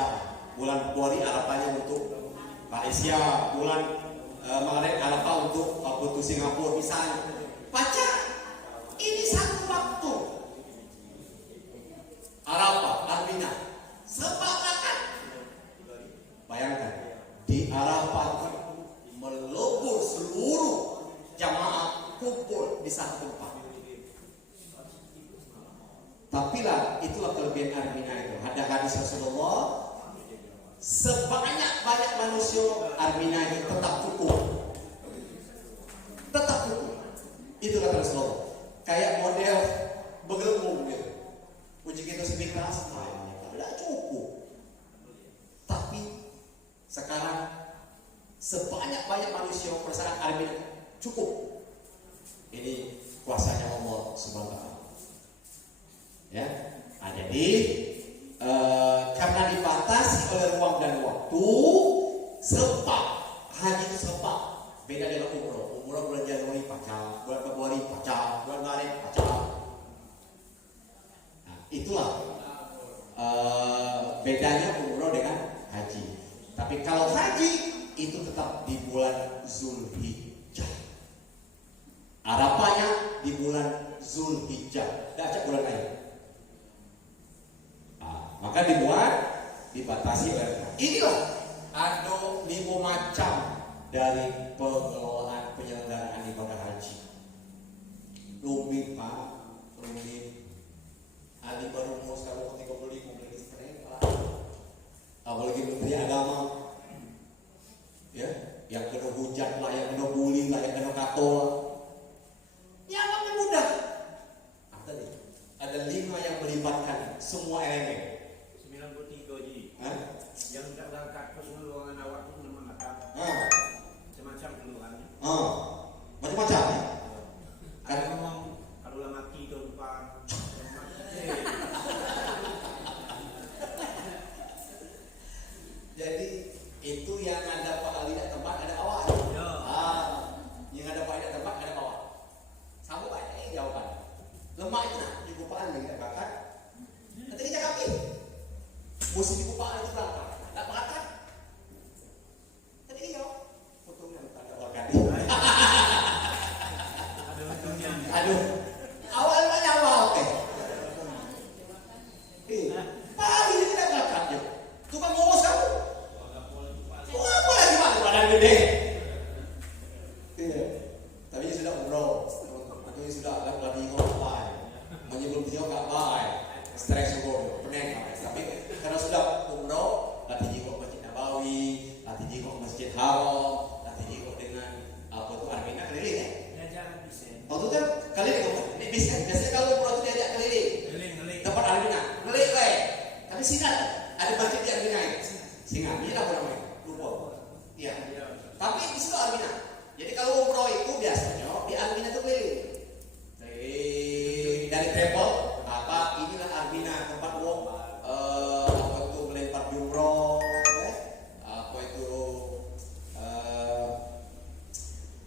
bulan Februari Arafahnya untuk Malaysia, bulan Maret Arafah untuk Singapura misalnya. Baca ini satu waktu. Arafah, Armina, sepakatan. Bayangkan di Arafah melebur seluruh jamaah kumpul di satu tempat. Tapi lah itulah kelebihan Armina itu. Ada hadis Rasulullah, sebanyak-banyak manusia Armina itu tetap cukup. Tetap cukup. Itu kata Rasulullah. Kayak model bergelembung gitu. Uji kita sebikas, tidak cukup. Tapi sekarang sebanyak-banyak manusia perasaan Armina cukup. Ini kuasanya Allah Subhanahu wa Ta'ala. Ya, jadi karena dibatasi oleh ruang dan waktu, sepak haji itu sepak. Beda dengan umroh. Umroh bulan Januari pacak, bulan Februari pacak, bulan Maret pacak. Nah, itulah bedanya umroh dengan haji. Tapi kalau haji itu tetap di bulan Zulhijjah. Arafahnya di bulan Zulhijjah, tidak ada bulan lain. Maka dibatasi oleh inilah ada 5 macam dari pengelolaan penyelenggaraan ibadah haji. Rumit Pak, rumit. Ali baru mau sekarang ketika beli istri, apalagi menteri agama, ya, yang kena hujat lah, yang kena bully lah, yang kena katol. Yang apa mudah? Ada 5 yang melibatkan semua elemen. 93 ji. Hah? Yang tidak berangkat ke ruangan awak itu memang akan macam-macam keluhannya. Macam-macam ya? Ada ngomong kalau lah mati tahun depan. Jadi itu yang ada Pak Ali dan tempat ada awak. Ya. Yang ada Pak Ali dan tempat ada awak. Sama banyak jawaban. Lemak itu nak juga Pak Ali tak bakat. Nanti kita kami. Musuh juga Pak Ali berangkat. Tak bakat. Tadi dia fotonya tak ada bakat. Ada untungnya. Aduh. Awal banyak awal okey. Pak Ali tidak bakat je. Tukang ngurus kamu. Apa lagi Pak badan gede. Iya. Tapi dia sudah umroh. Atau sudah lagi ngomong menyebelum dia tak baik. Stres juga, pening. Tapi karena sudah umroh, latih jenguk Masjid Nabawi, latih jenguk Masjid Haram, latih jenguk dengan apa tu Armina keliling ya. Jangan bisa. Oh tu kan keliling apa? Ini bisa. Biasanya kalau umroh tu diajak keliling. Ngeling. Tempat Armina, keliling baik. Tapi singkat, ada masjid di Armina ini. Singkat, ini apa namanya? Lupa. Iya. Tapi di situ Armina. Jadi kalau umroh itu biasanya di Armina tu keliling. Dari travel apa inilah Armina tempat wong apa itu melempar jumroh, apa itu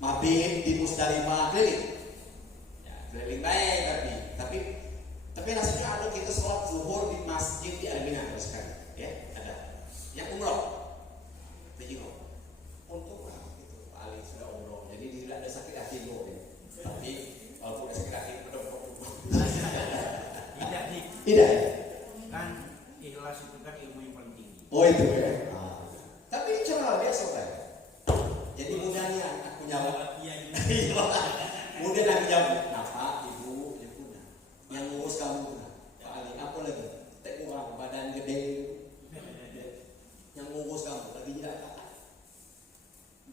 mabit di Musdalifah keliling. Ya, keliling baik tapi rasanya ada kita sholat zuhur di masjid di Armina sekali, ya ada. Yang umroh, begitu. Untuk itu Pak Ali sudah umroh, jadi tidak ada sakit hati loh. Tapi walaupun ada sakit hati, tidak. Kan ikhlas itu kan ilmu yang paling tinggi. Oh itu ya. Tapi ini cara biasa kan. Jadi mudahnya aku jawab. Iya. Mudah aku jawab. Napa ibu punya. Yang ngurus kamu Pak Ali apa lagi? Tak kurang badan gede. Yang ngurus kamu lagi tidak apa.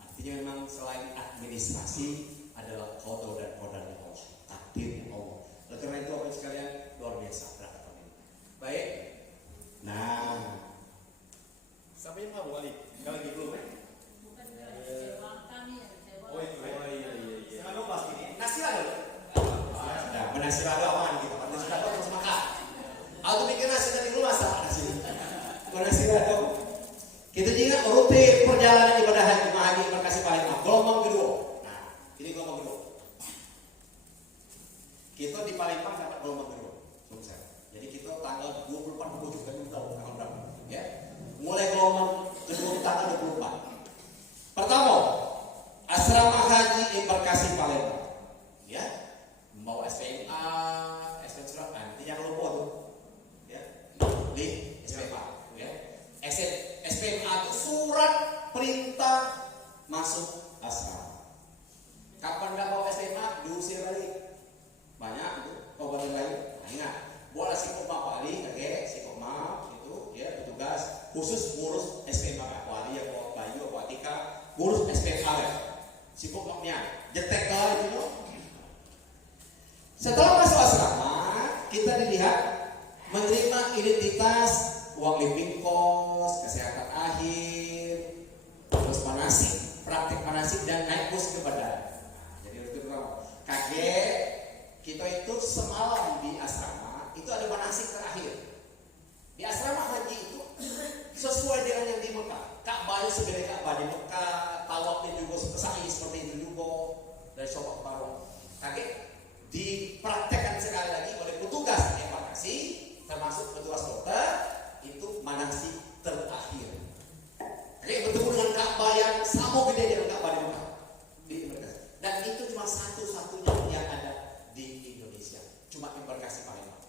Artinya memang selain administrasi adalah qada dan qadarnya Allah. Takdirnya Allah. Oleh karena itu apa sekalian luar biasa. Baik. Nah, sampai yang mau Ali? Kalau lagi belum Oh itu iya. Jangan lupa ini. Nasi lado. Nah, nasi lado aman gitu. Nasi lado terus makan. Aku bikin nasi tadi dulu masak nasi. Nasi lado. Kita juga rutin perjalanan ibadah haji embarkasi Palembang. Gelombang kedua. Nah, ini gelombang kedua. Kita di Palembang dapat gelombang kedua. Selesai. Jadi kita tanggal 24 27 kan tahu tanggal berapa ya. Mulai gelombang kedua tanggal 24. Pertama, asrama haji embarkasi Palembang. Ya. Membawa SPMA, SPM surat nanti yang lupa tuh. Ya. Di SPMA, ya. SPMA itu surat perintah masuk asrama. Kapan enggak bawa SPMA diusir balik. Banyak itu kabupaten lain. Ingat, bola sih kita dilihat menerima identitas uang living cost, kesehatan akhir, terus manasik, praktik manasik dan naik bus ke badan. Jadi itu kaget kita itu semalam di asrama itu ada manasik terakhir. Di asrama haji itu sesuai dengan yang di Mekah. Ka'bahnya sebenarnya Ka'bah di Mekah, tawafnya juga seperti itu juga dari Sobat Baru. Kaget dipraktekkan sekali lagi oleh petugas embarkasi, termasuk petugas dokter, itu manasik terakhir. Kaget bertemu dengan Ka'bah yang sama gede dengan Ka'bah di Mekah. Dan itu cuma satu-satunya yang ada di Indonesia. Cuma embarkasi Palembang.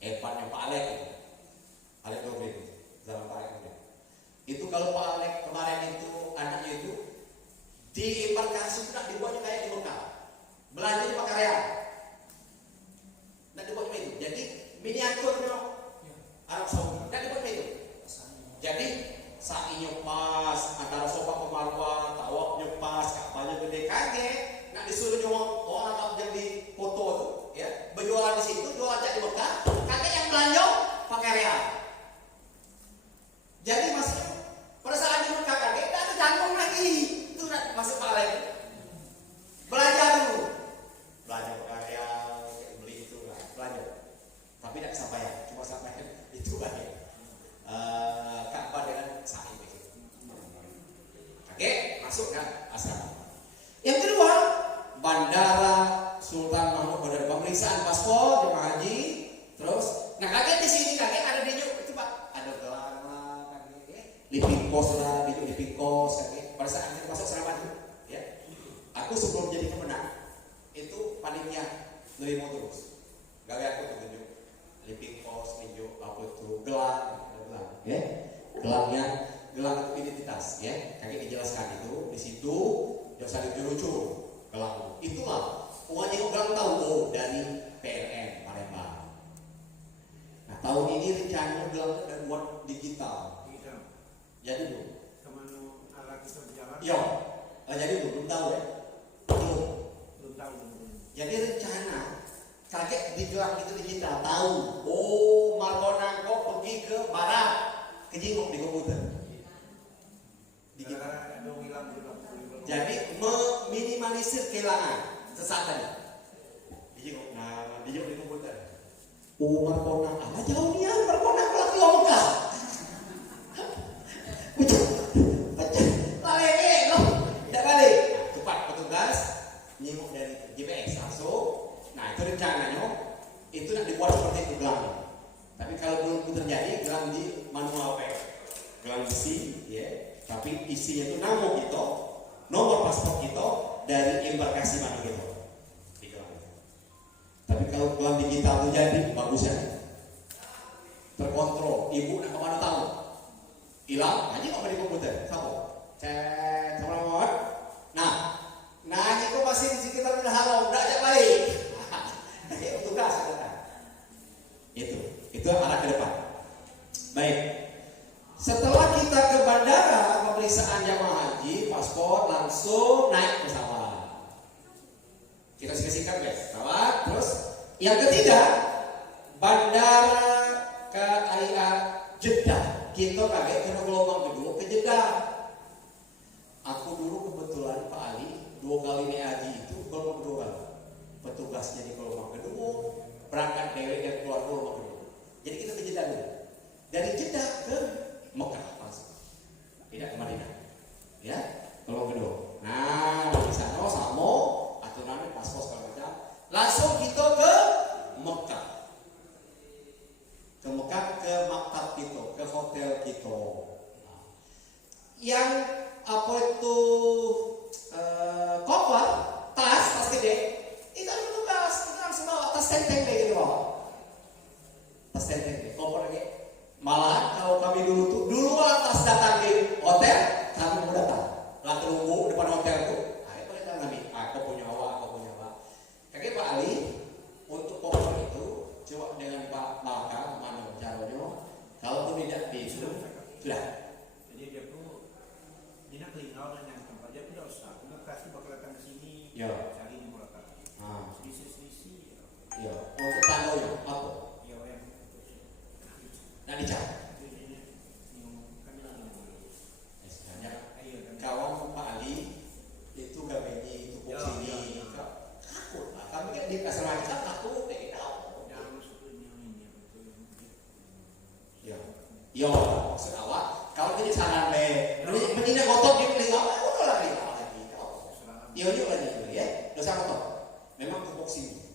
Hebatnya Pak Alek itu. Alek Dobrin, zaman Pak Alek itu. Itu kalau Pak Alek kemarin itu anaknya itu di embarkasi tidak dibuatnya kayak di Mekah. Belanja di Pakaraya. Tidak dibuatnya itu. Jadi miniaturnya Arab Saudi. Tidak dibuatnya itu. Jadi sa'inya pas, antara sofa ke marwah, tawafnya pas, Ka'bahnya gede, kaget. Nak disuruh orang Arab yang di foto itu, ya, berjualan di situ, jual aja di Mekah, kaget yang belanja pakai real. Jadi maksudnya pada saat di Mekah kaget, tidak ada jangkung lagi, itu nak masuk Pak Alek. Belanja dulu, belanja pakai real, beli itu lah, belanja. Tapi tidak sampai ya, cuma sampai itu aja. Ka'bah dengan sa'i begitu. Oke, masuk kan asrama. Yang kedua, Bandara Sultan Mahmud Badar, pemeriksaan paspor jemaah haji. Terus, nah kaget di sini kaget ada denyut itu Pak, ada gelang lah, kaget, living cost lah, living cost kaget. Pada saat kita masuk asrama itu, ya, aku sebelum jadi kemenang itu panitia nerima terus. Gak aku tunjuk living cost, tunjuk apa itu gelang. Ya, gelang identitas, ya, kakek dijelaskan itu di situ, jangan saling lucu, gelang itulah uangnya gelang tahu oh dari PLN Palembang. Nah tahun ini rencana gelang dan buat digital. Jadi bu, Kemana arah kita berjalan? yo, jadi bu belum tahu ya, Belum tahu. Jadi rencana kakek di gelang itu digital tahu, oh Margonang kok pergi ke barat. Kejingok di komputer. Jadi meminimalisir kehilangan sesaat tadi. Dijengok, nah dijengok di komputer. Markonang, apa jauh dia Markonang kalau keluar Mekah. Lagi loh, tidak balik. Cepat petugas nyengok dari GPS langsung. Nah itu rencananya itu nak dibuat seperti itu gelang. Tapi kalau belum terjadi, gelang di manual pack, gelang besi, ya. Tapi isinya itu nama kita, nomor paspor kita dari embarkasi mana kita. Di gelang. Tapi kalau gelang digital itu jadi bagus ya, terkontrol. Ibu nak kemana tahu? Hilang, aja nggak di komputer, sama. Cek, sama. Nah ini kok masih di sekitar haram, nggak ajak balik. Nah, tugas kita. Itu arah ke depan. Baik. Setelah kita ke bandara, pemeriksaan jamaah haji, paspor, langsung naik pesawat. Kita singkat guys, pesawat. Terus yang ketiga, bandara KAIA Jeddah. Kita kaget kena gelombang kedua ke Jeddah. Aku dulu kebetulan Pak Ali 2 kali naik haji itu gelombang kedua. Petugasnya di gelombang kedua, berangkat dewek dan keluar gelombang kedua. Jadi kita ke Jeddah dulu. Dari Jeddah ke Mekah langsung. Tidak ke Madinah. Ya, gelombang kedua. Nah, di sana sama aturan paspor segala macam. Langsung kita ke Mekah. Ke Mekah, ke maktab kita, ke hotel kita. Yang apa itu koper, tas gede. Itu ada petugas, kita langsung bawa tas tenteng kayak gitu bawa. Tas tenteng, koper lagi. Malah kalau kami dulu tas datang di hotel, kami mau datang. Lah tunggu depan hotel tuh. Ayo mereka kami, aku punya awak. Kakek Pak Ali untuk koper itu coba dengan Pak Malka, mana caranya? Kalau itu tidak sudah. Jadi dia tuh dia kelingau dan yang tempat dia tidak usah. Dia pasti bakal datang ke sini. Ya. Cari di Murata. Ah. Selisih. Ya, untuk Yo, maksud awak, kalau jadi saran deh, menina kotor di telinga, udah lagi lagi. Yo lagi ya, dosa kotor. Memang kepok sini,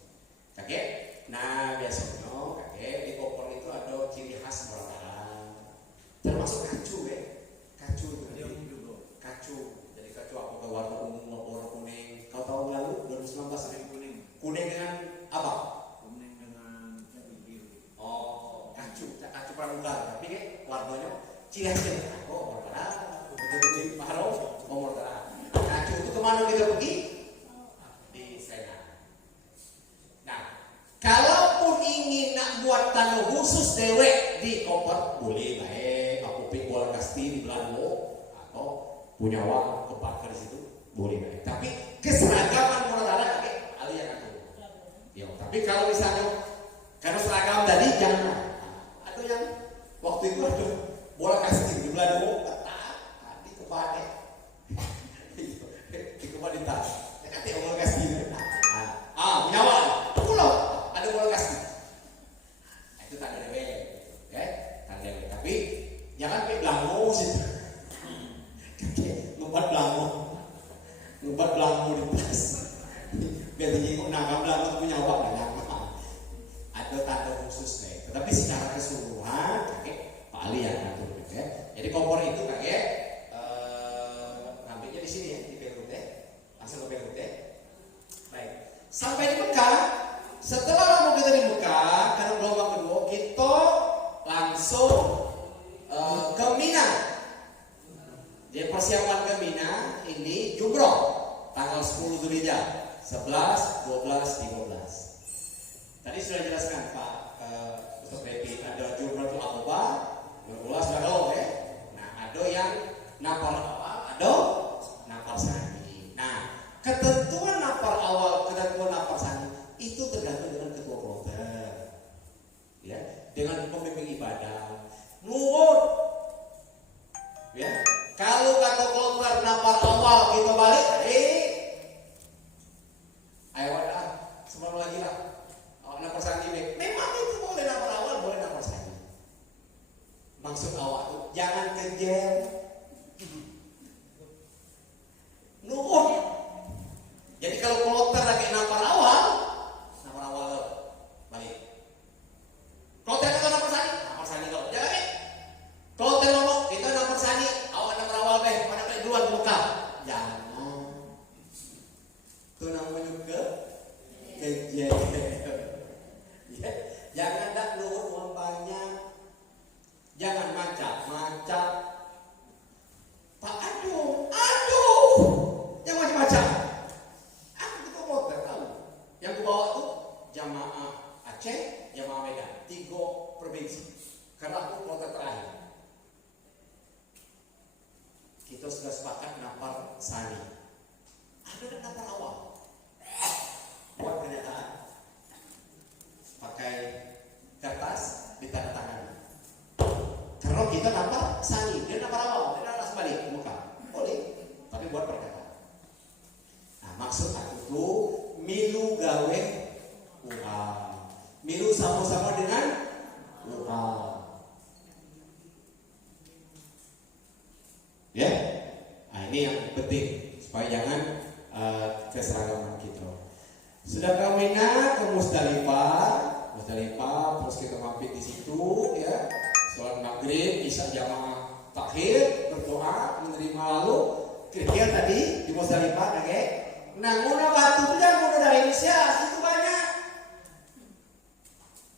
kakek. Nah biasanya kakek di koper itu ada ciri khas Morataran, termasuk kacu ya, kacu itu kacu. Jadi kacu apa ke warna ungu apa warna kuning? Kau tahu lalu 2019 kuning dengan apa? Kuning dengan biru. Oh, kacu pramuka, tapi kan warnanya ciri khasnya. Oh, Morataran, betul-betul Paharo, oh Morataran. Kacu itu kemana kita pergi? Di Sena. Nah, kalaupun ingin nak buat tanu khusus dewek di koper, boleh baik. Aku pik bola kasti di Belanda atau punya wak kepak di situ, boleh baik. Tapi keseragaman Morataran kakek alih yang aku. Ya, tapi kalau misalnya karena seragam tadi jangan. Atau yang waktu itu ada bola kasti di Belanda ketat di kepala. Di kepala di tas. Kakek bola kasti. Menyawa. Pulau ada bola kasti. Itu tanda dewe, ya, tanda dewe. Tapi jangan kayak belango sih. Ngumpat belango di tas. Biar kok nangkap belango punya awak banyak. Ada tanda khusus deh. Tetapi secara keseluruhan kakek paling ya ngatur ya. Jadi kompor itu kakek ngambilnya di sini ya di Beirut ya. Langsung ke Beirut ya. Baik. Sampai di Mekah, setelah lama kita di Mekah, karena gelombang kedua, kita langsung ke Mina. Jadi persiapan ke Mina ini Jumroh tanggal 10 Dzulhijjah, 11, 12, 13. Tadi sudah jelaskan Pak Ustaz Repi, ada Jumroh itu Aqobah, Jumroh sudah tahu ya. Nah, ada yang napar awal, ada napar sani. Nah, ketentuan napar awal, ketentuan napar sani itu tergantung dengan ketua kloter, ya, dengan pemimpin ibadah. Nuhun, ya. Kalau kata kloter napar awal kita balik, ayo ada, semua lagi lah. Napar sani, memang itu boleh napar awal, boleh napar sani. Maksud awal itu jangan kejer. Nuhun. Jadi kalau kloter lagi napar awal balik. Kloter itu napar sani kalau. Jangan kloter ngomong kita napar sani, awak napar awal mana kayak duluan buka. Jangan. Itu namanya juga kejer. Ya, jangan dak luhur uang banyak. Jangan macam-macam. Pak aduh. Yang macam-macam. Yang ku bawa tuh jamaah Aceh, jamaah Medan, 3 provinsi. Karena aku kota terakhir. Kita sudah sepakat napar sani. Ada napar awal. Buat kenyataan. Pakai kertas ditandatangani. Karena kita napar sani, dia napar awal, dia langsung balik ke muka. Boleh, tapi buat perkataan. Nah, maksud aku tuh milu gawe uang, milu sama-sama dengan uang, ya. Nah, ini yang penting supaya jangan keseragaman kita. Sudah ke Mina, ke Musdalifah, terus kita mampir di situ, ya. Sholat maghrib, isya jamaah takhir, berdoa, menerima lalu. Kira-kira tadi di Musdalifah, oke? Nah, guna batu itu jangan guna dari Indonesia, itu banyak.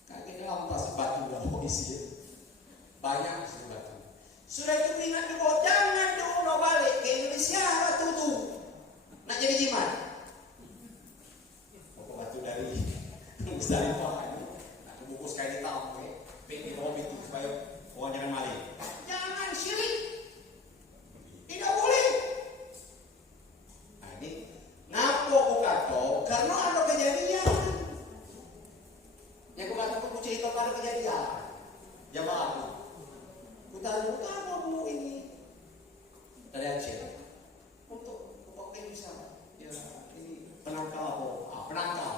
Kakek lampas batu gak mau isi. Banyak sih batu. Sudah itu ingat juga, jangan dulu balik ke Indonesia batu tuh. Nak jadi jimat. Bawa batu dari Musdalifah ini. Nak kebungkus kain hitam, pengen bawa itu supaya orang jangan maling. Jangan syirik. Tidak boleh. Nah, ini ngapo ku kato karena ada kejadian. Yang ku kata ku cerita ada kejadian. Jamaah aku. Ku tanya apa bu ini? Dari Aceh. Untuk pakai bisa. Ya ini penangkal apa? Penangkal.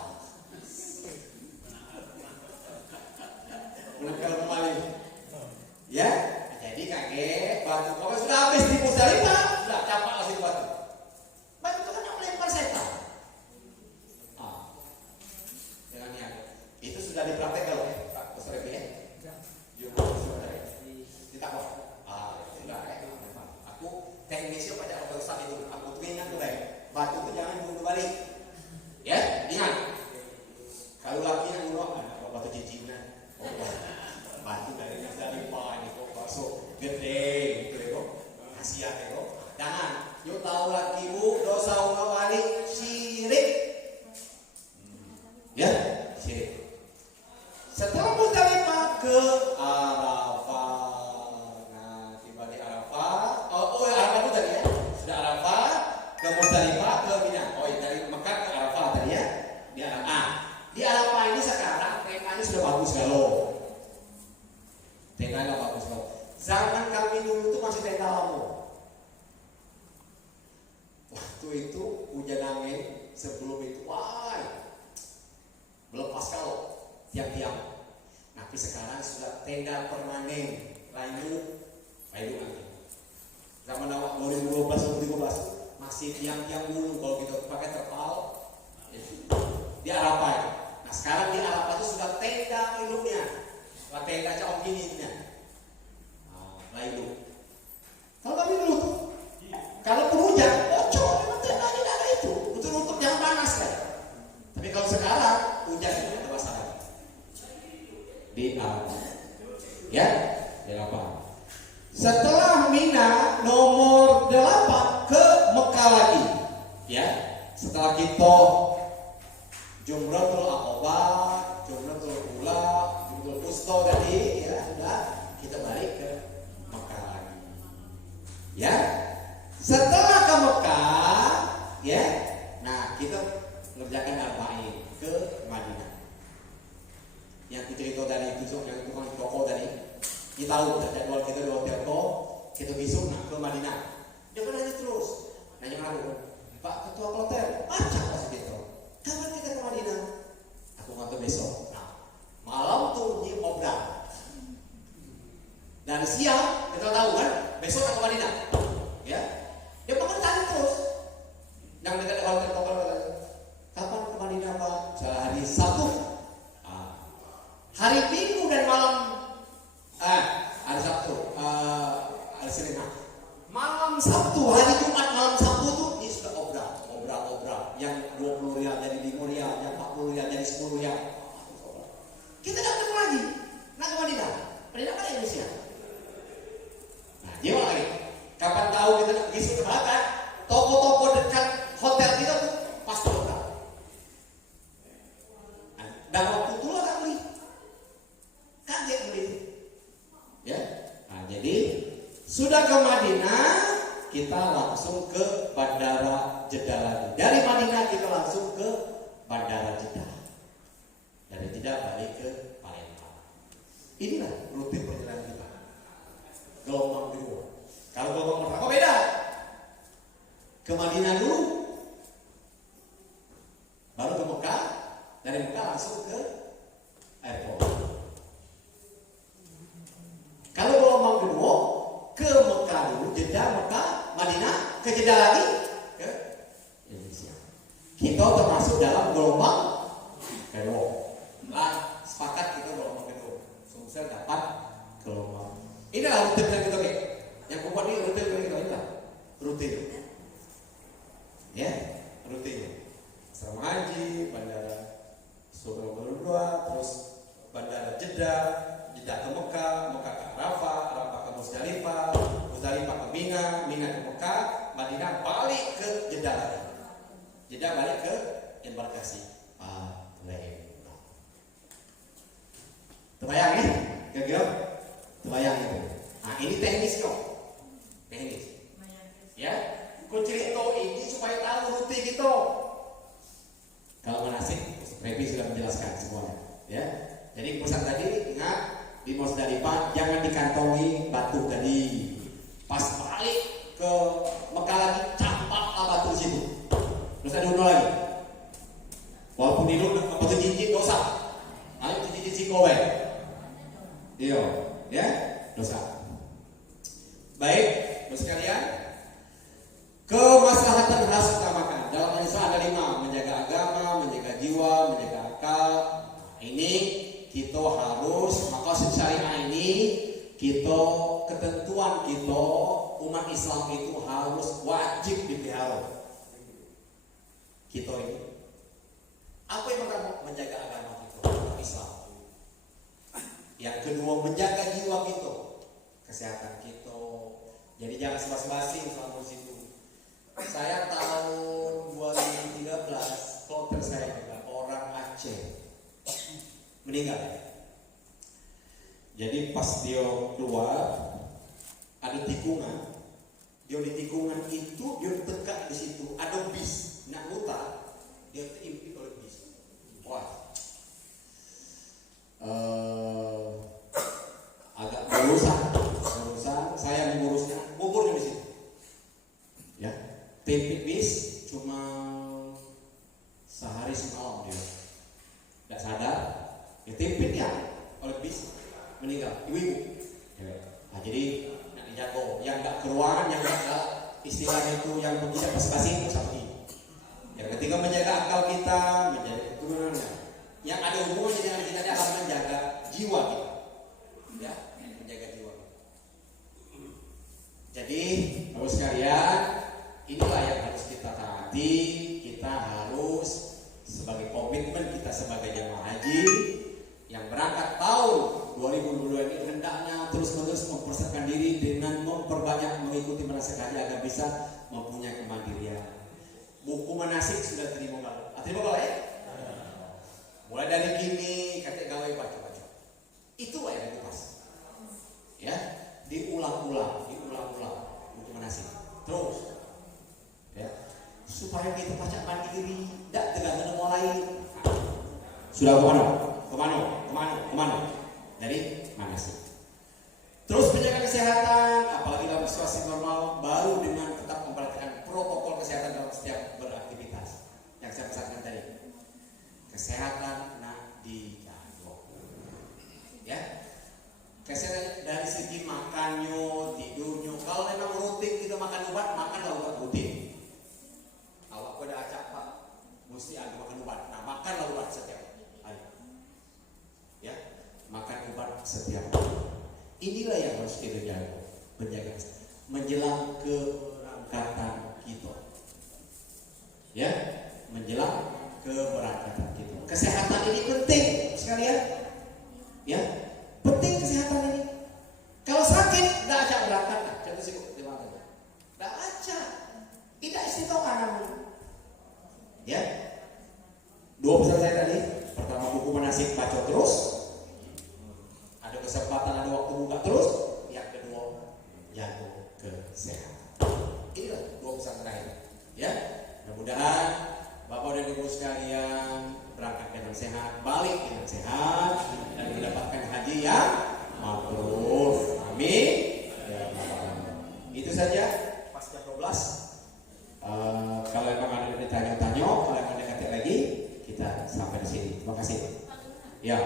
Itu sudah dipraktekkan ya, Pak Ustaz Revi ya? Jumlah sudah ya? Ditakwa? Sudah ya. Aku teknisnya pada Pak Ustaz itu, aku ingat tuh baik. Batu itu jangan bunuh balik. Ya, ingat. Kalau laki yang bunuh, batu cincinnya. Batu dari Musdalifah ini kok masuk gede gitu ya kok. Kasihan ya kok. Jangan. Yuk tahu laki bu, dosa bunuh balik syirik. Ya, syirik. Setelah Musdalifah ke Arafah. Nah, tiba di Arafah. Arafah itu tadi ya. Sudah Arafah ke Musdalifah ke Mina. Dari Mekah ke Arafah tadi ya. Di Arafah. Di Arafah ini sekarang tendanya sudah bagus kalau. Tendanya bagus kalau. Zaman kami dulu itu masih tenda lampu. Waktu itu hujan angin sebelum itu, melepas kalau tiang-tiang. Tapi sekarang sudah tenda permanen, layu nanti. Zaman awal 2012 masih tiang-tiang dulu kalau kita pakai terpal di Arafah. Nah sekarang di Arafah itu sudah tenda induknya, tenda caong gini nya, layu. Kalau kami dulu tuh, kalau hujan, bocor, memang tendanya tidak ada itu, untuk nutup jangan panas kan. Tapi kalau sekarang hujan tidak ada masalah. Di Arafah, ya, di Arafah. Setelah Mina nomor 8 ke Mekah lagi, ya. Setelah kita Jumratul Aqabah, Jumratul Ula, Jumratul Wusta tadi, ya sudah kita balik ke Mekah lagi, ya. Setelah ke Mekah, ya, nah kita mengerjakan arba'in ke Madinah. Yang cerita tadi itu yang tukang toko tadi, kita tahu jadwal kita di hotel kok, kita besok nak ke Madinah. Dia kan nanya terus, nanya aku, Pak Ketua Hotel, macam apa sih kita? Kapan kita ke Madinah? Aku ngantuk besok. Nah, malam tuh di obral. Dan siang kita tahu kan, besok ke Madinah, ya. Dia bakal tanya terus. Yang dekat hotel Tokol katanya, kapan ke Madinah Pak? Misalnya hari Sabtu. Hari Minggu dan malam hari Sabtu, hari Senin. Malam Sabtu, hari Jumat malam Sabtu tuh ini sudah obral. Yang 20 riyal jadi 5 riyal, yang 40 riyal jadi 10 riyal. Kita datang lagi, nak ke Madinah. Madinah kan Indonesia. Nah, dia lagi. Kapan tahu kita nak pergi selatan, toko-toko dekat hotel kita tuh pasti obral. Dan waktu itu lah tak beli. Kaget beli. Ya. Nah, jadi sudah ke Madinah, kita langsung ke Bandara Jeddah lagi. Dari Madinah kita langsung ke Bandara Jeddah. Dari Jeddah balik ke Palembang. Inilah rutin perjalanan kita. Gelombang kedua. Kalau gelombang pertama beda. Ke Madinah dulu, baru ke Mekah. Dari Mekah langsung ke airport. Kalau gelombang kedua, ke Mekah dulu, Jeddah, Mekah, Madinah, ke Jeddah lagi, ke Indonesia. Kita termasuk dalam gelombang kedua. Lah, sepakat kita gelombang kedua. Sumsel dapat gelombang. Inilah rutin yang kita pakai. Yang kuat ini rutin yang kita pakai. Rutin. Ya, rutin. Asrama haji, bandara Surabaya, terus bandara Jeddah, Jeddah ke Mekah, Mekah ke Arafah, Arafah ke Musdalifah, Musdalifah ke Mina, Mina ke Mekah, Madinah balik ke Jeddah lagi. Jeddah balik ke embarkasi Palembang. Terbayang ya? Gagal? Terbayang itu. Nah ini teknis kok. Teknis. Ya, ku cerita ini supaya tahu rute kita. Kalau manasik, Revi sudah menjelaskan semuanya. Ya, jadi pesan tadi ingat di Musdalifah jangan dikantongi batu tadi. Pas balik ke Mekah lagi campaklah batu di situ. Terus ada uno lagi. Walaupun di uno batu cincin dosa. Ayo cincin sikowe. Iya, ya dosa. Baik, terus sekalian. Kemaslahatan harus utamakan. Dalam Islam ada 5: menjaga agama, menjaga jiwa, menjaga akal. Ini kita harus maqasid syariah ini kita ketentuan kita umat Islam itu harus wajib dipelihara. Kita ini apa yang pertama? Menjaga agama kita, umat Islam. Yang kedua, menjaga jiwa kita, kesehatan kita. Jadi jangan basa-basi selama situ. Saya tahun 2013 kloter saya juga orang Aceh meninggal. Jadi pas dia keluar ada tikungan. Dia di tikungan itu dia tegak di situ ada bis nak mutar, dia terimpit oleh bis. Wah, agak berurusan. Saya mengurusnya, buburnya di situ. Ya, tempit bis cuma sehari semalam dia. Tidak sadar, ya tempit ya oleh bis, meninggal. Ibu-ibu. Nah, jadi nak dijaga, yang tidak keruangan, yang tidak istilahnya itu yang tidak basa-basi itu sakit. Yang ketiga menjaga akal kita, menjaga keturunannya. Yang ada hubungannya dengan kita akan menjaga jiwa kita. Ya, menjaga jiwa. Jadi, Bapak sekalian, inilah yang harus kita taati. Kita harus sebagai komitmen kita sebagai jamaah haji yang berangkat tahun 2022 ini hendaknya terus-menerus mempersiapkan diri dengan memperbanyak mengikuti manasik haji agar bisa mempunyai kemandirian. Buku manasik sudah terima nggak? Terima nggak ya? Mulai dari gini, kata gawe baca-baca. Itulah yang dikupas. Ya, diulang-ulang buku manasik. Terus, ya, supaya kita baca mandiri, tidak tergantung orang lain. Sudah kemana? Dari manasik. Terus menjaga kesehatan, apalagi dalam situasi normal, baru dengan tetap memperhatikan protokol kesehatan dalam setiap beraktivitas. Yang saya pesankan tadi, kesehatan nak dijaga. Ya, kesehatan dari segi makannya, tidurnya. Kalau memang rutin kita makan obat, makanlah obat rutin. Awak pada acak pak, mesti ada makan obat. Nah, makanlah obat setiap hari. Ya, makan obat setiap hari. Inilah yang harus kita jaga, menjaga menjelang keberangkatan kita. Ya, menjelang keberangkatan kita. Kesehatan ini penting sekalian. Ya, penting kesehatan ini. Kalau sakit, tidak acak berangkat. Contoh sih, tidak acak, tidak istiqomah namanya. Ya, dua pesan saya tadi. Pertama, buku manasik baca terus. Ada kesempatan, ada waktu buka terus. Yang kedua, jaga kesehatan. Inilah dua pesan terakhir. Ya, mudah-mudahan Bapak dan Ibu sekalian berangkat dengan sehat, balik dengan sehat, dan mendapatkan haji yang mabrur. Amin. Ya, itu saja pas jam 12. Kalau memang ada yang ditanya-tanya, kalau yang ada kata lagi, kita sampai di sini. Terima kasih. Ya.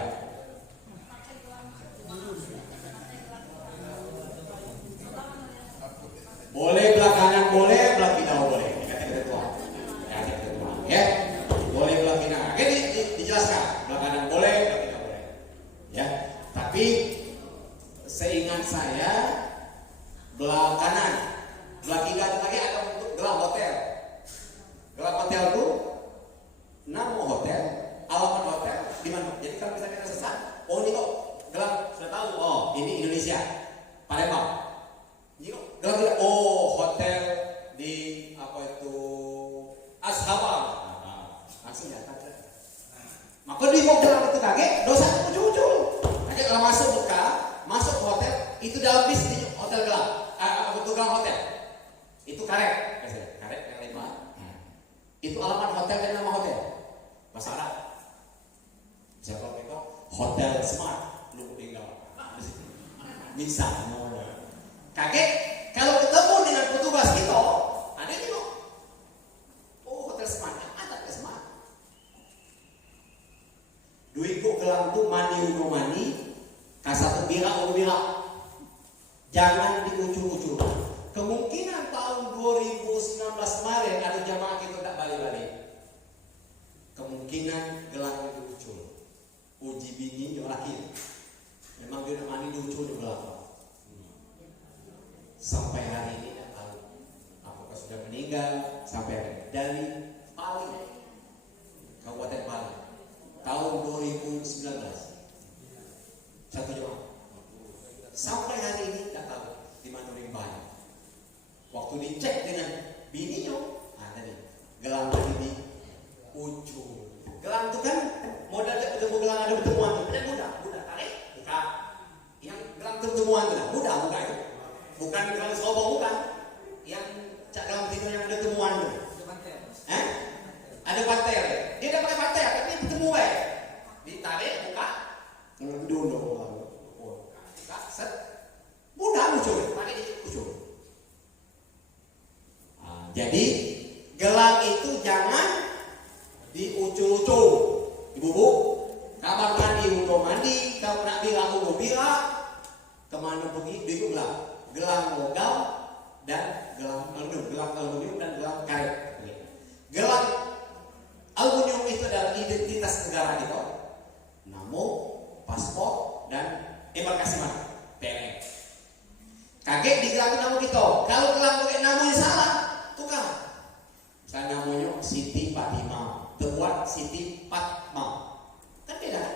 Boleh belah kanan, boleh belah kiri, boleh. Kata ketua. Ya, boleh belah kanan. Oke, dijelaskan. Belah kanan boleh, belah kiri boleh. Ya, tapi seingat saya belah kanan, belah kiri lagi ada untuk gelang hotel. Gelang hotel itu nama hotel, alamat hotel di mana. Jadi kalau misalnya kita sesat, oh ini kok gelang sudah tahu. Oh, ini Indonesia, Palembang. Ini kok gelang, oh hotel di apa itu Ashabah. Langsung ya kan. Maka di hotel itu kaget, dosa itu muncul. Kaget kalau masuk buka, masuk ke hotel itu dalam bis di hotel gelang, betul gelang hotel. Itu karet, karet yang lima. Itu alamat hotel dan nama hotel. Bahasa Arab. Siapa itu? Hotel Smart. Lu tinggal di situ. Bisa. Kaget kalau ketemu dengan petugas kita, ada ini loh. Oh, Hotel Smart. Ada Hotel Smart. Duit kok gelang tuh mani. Kasatu bila. Jangan dikucur-kucur. Kemungkinan tahun 2019 kemarin ada jamaah kita tak balik-balik. Kemungkinan gelang itu muncul. uji bini yang laki. Memang dia namanya lucu di belakang. Sampai hari ini tidak tahu apakah sudah meninggal. Sampai hari ini. Dari Paling, Kabupaten Paling, tahun 2019, 1 Jemaah. Sampai hari ini tidak tahu di mana rimbanya. Waktu dicek dengan bininya, tadi gelang tadi di ujung. Gelang itu kan modal ketemu gelang ada pertemuan itu, kan mudah tarik, buka. Yang gelang pertemuan itu mudah buka itu. Bukan gelang serobong, bukan. Yang cak gelang tidur yang ada temuan itu. Ada pantel. Dia dah pakai pantel, tapi bertemu ditarik, buka. Dulu. Buka, set. Mudah muncul, pakai di ujung. Jadi gelang itu jangan di ujung-ujung. Ibu-ibu, kamar mandi, untuk mandi, kalau nak bilang untuk bilang, kemana pergi, bingung lah. Gelang logam dan gelang aluminium dan gelang karet. Gelang aluminium itu adalah identitas negara kita, nama, paspor, dan embarkasi mana, PLN. Kaget di gelang nama kita. Kalau gelang pakai namanya salah, tukar. Misalnya namanya Siti Fatimah, terbuat Siti Fatma, kan beda kan?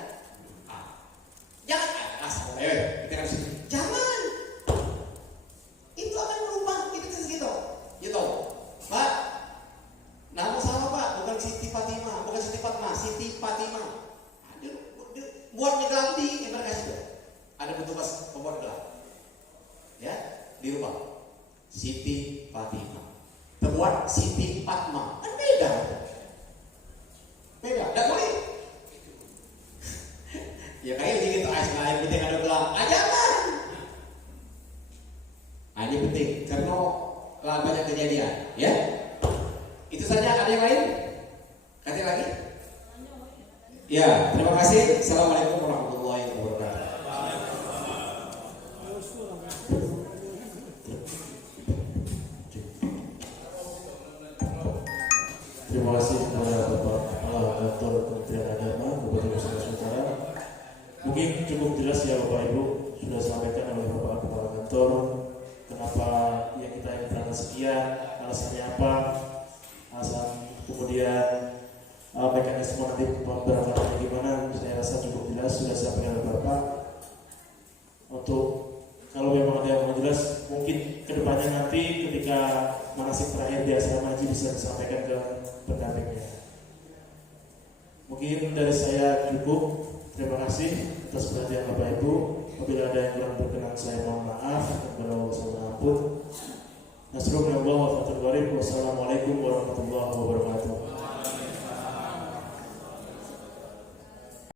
Jangan asal kita kan sini. Jangan. Itu akan merubah identitas kita. Gitu, Pak. Nama salah Pak, bukan Siti Fatimah, bukan Siti Fatma, Siti Fatimah. Buat gelang di embarkasi itu. Ada petugas pembuat gelang. Ya, dirubah. Siti Fatimah. Terbuat Siti Fatma. Kan beda. Tidak boleh. Ya kayak gitu lain penting ada gelang. Jangan. Ini penting karena banyak kejadian, ya. Itu saja. Ada yang lain? Ada lagi? Ya, terima kasih. Assalamualaikum warahmatullahi wabarakatuh. Terima kasih kepada Bapak Kepala Kantor Kementerian Agama Kabupaten Nusa Utara. Mungkin cukup jelas ya Bapak Ibu, sudah disampaikan oleh Bapak Kepala Kantor kenapa ya kita yang berangkat sekian, alasannya apa, alasan kemudian mekanisme nanti pemberangkatannya gimana. Saya rasa cukup jelas sudah disampaikan oleh Bapak. Untuk kalau memang ada yang mau jelas, mungkin kedepannya nanti ketika manasik terakhir di asrama haji bisa disampaikan ke pendampingnya. Mungkin dari saya cukup. Terima kasih atas perhatian Bapak Ibu. Apabila ada yang kurang berkenan saya mohon maaf dan kalau saya ampun. Nasrullah wa fatul warib. Wassalamualaikum warahmatullahi wabarakatuh.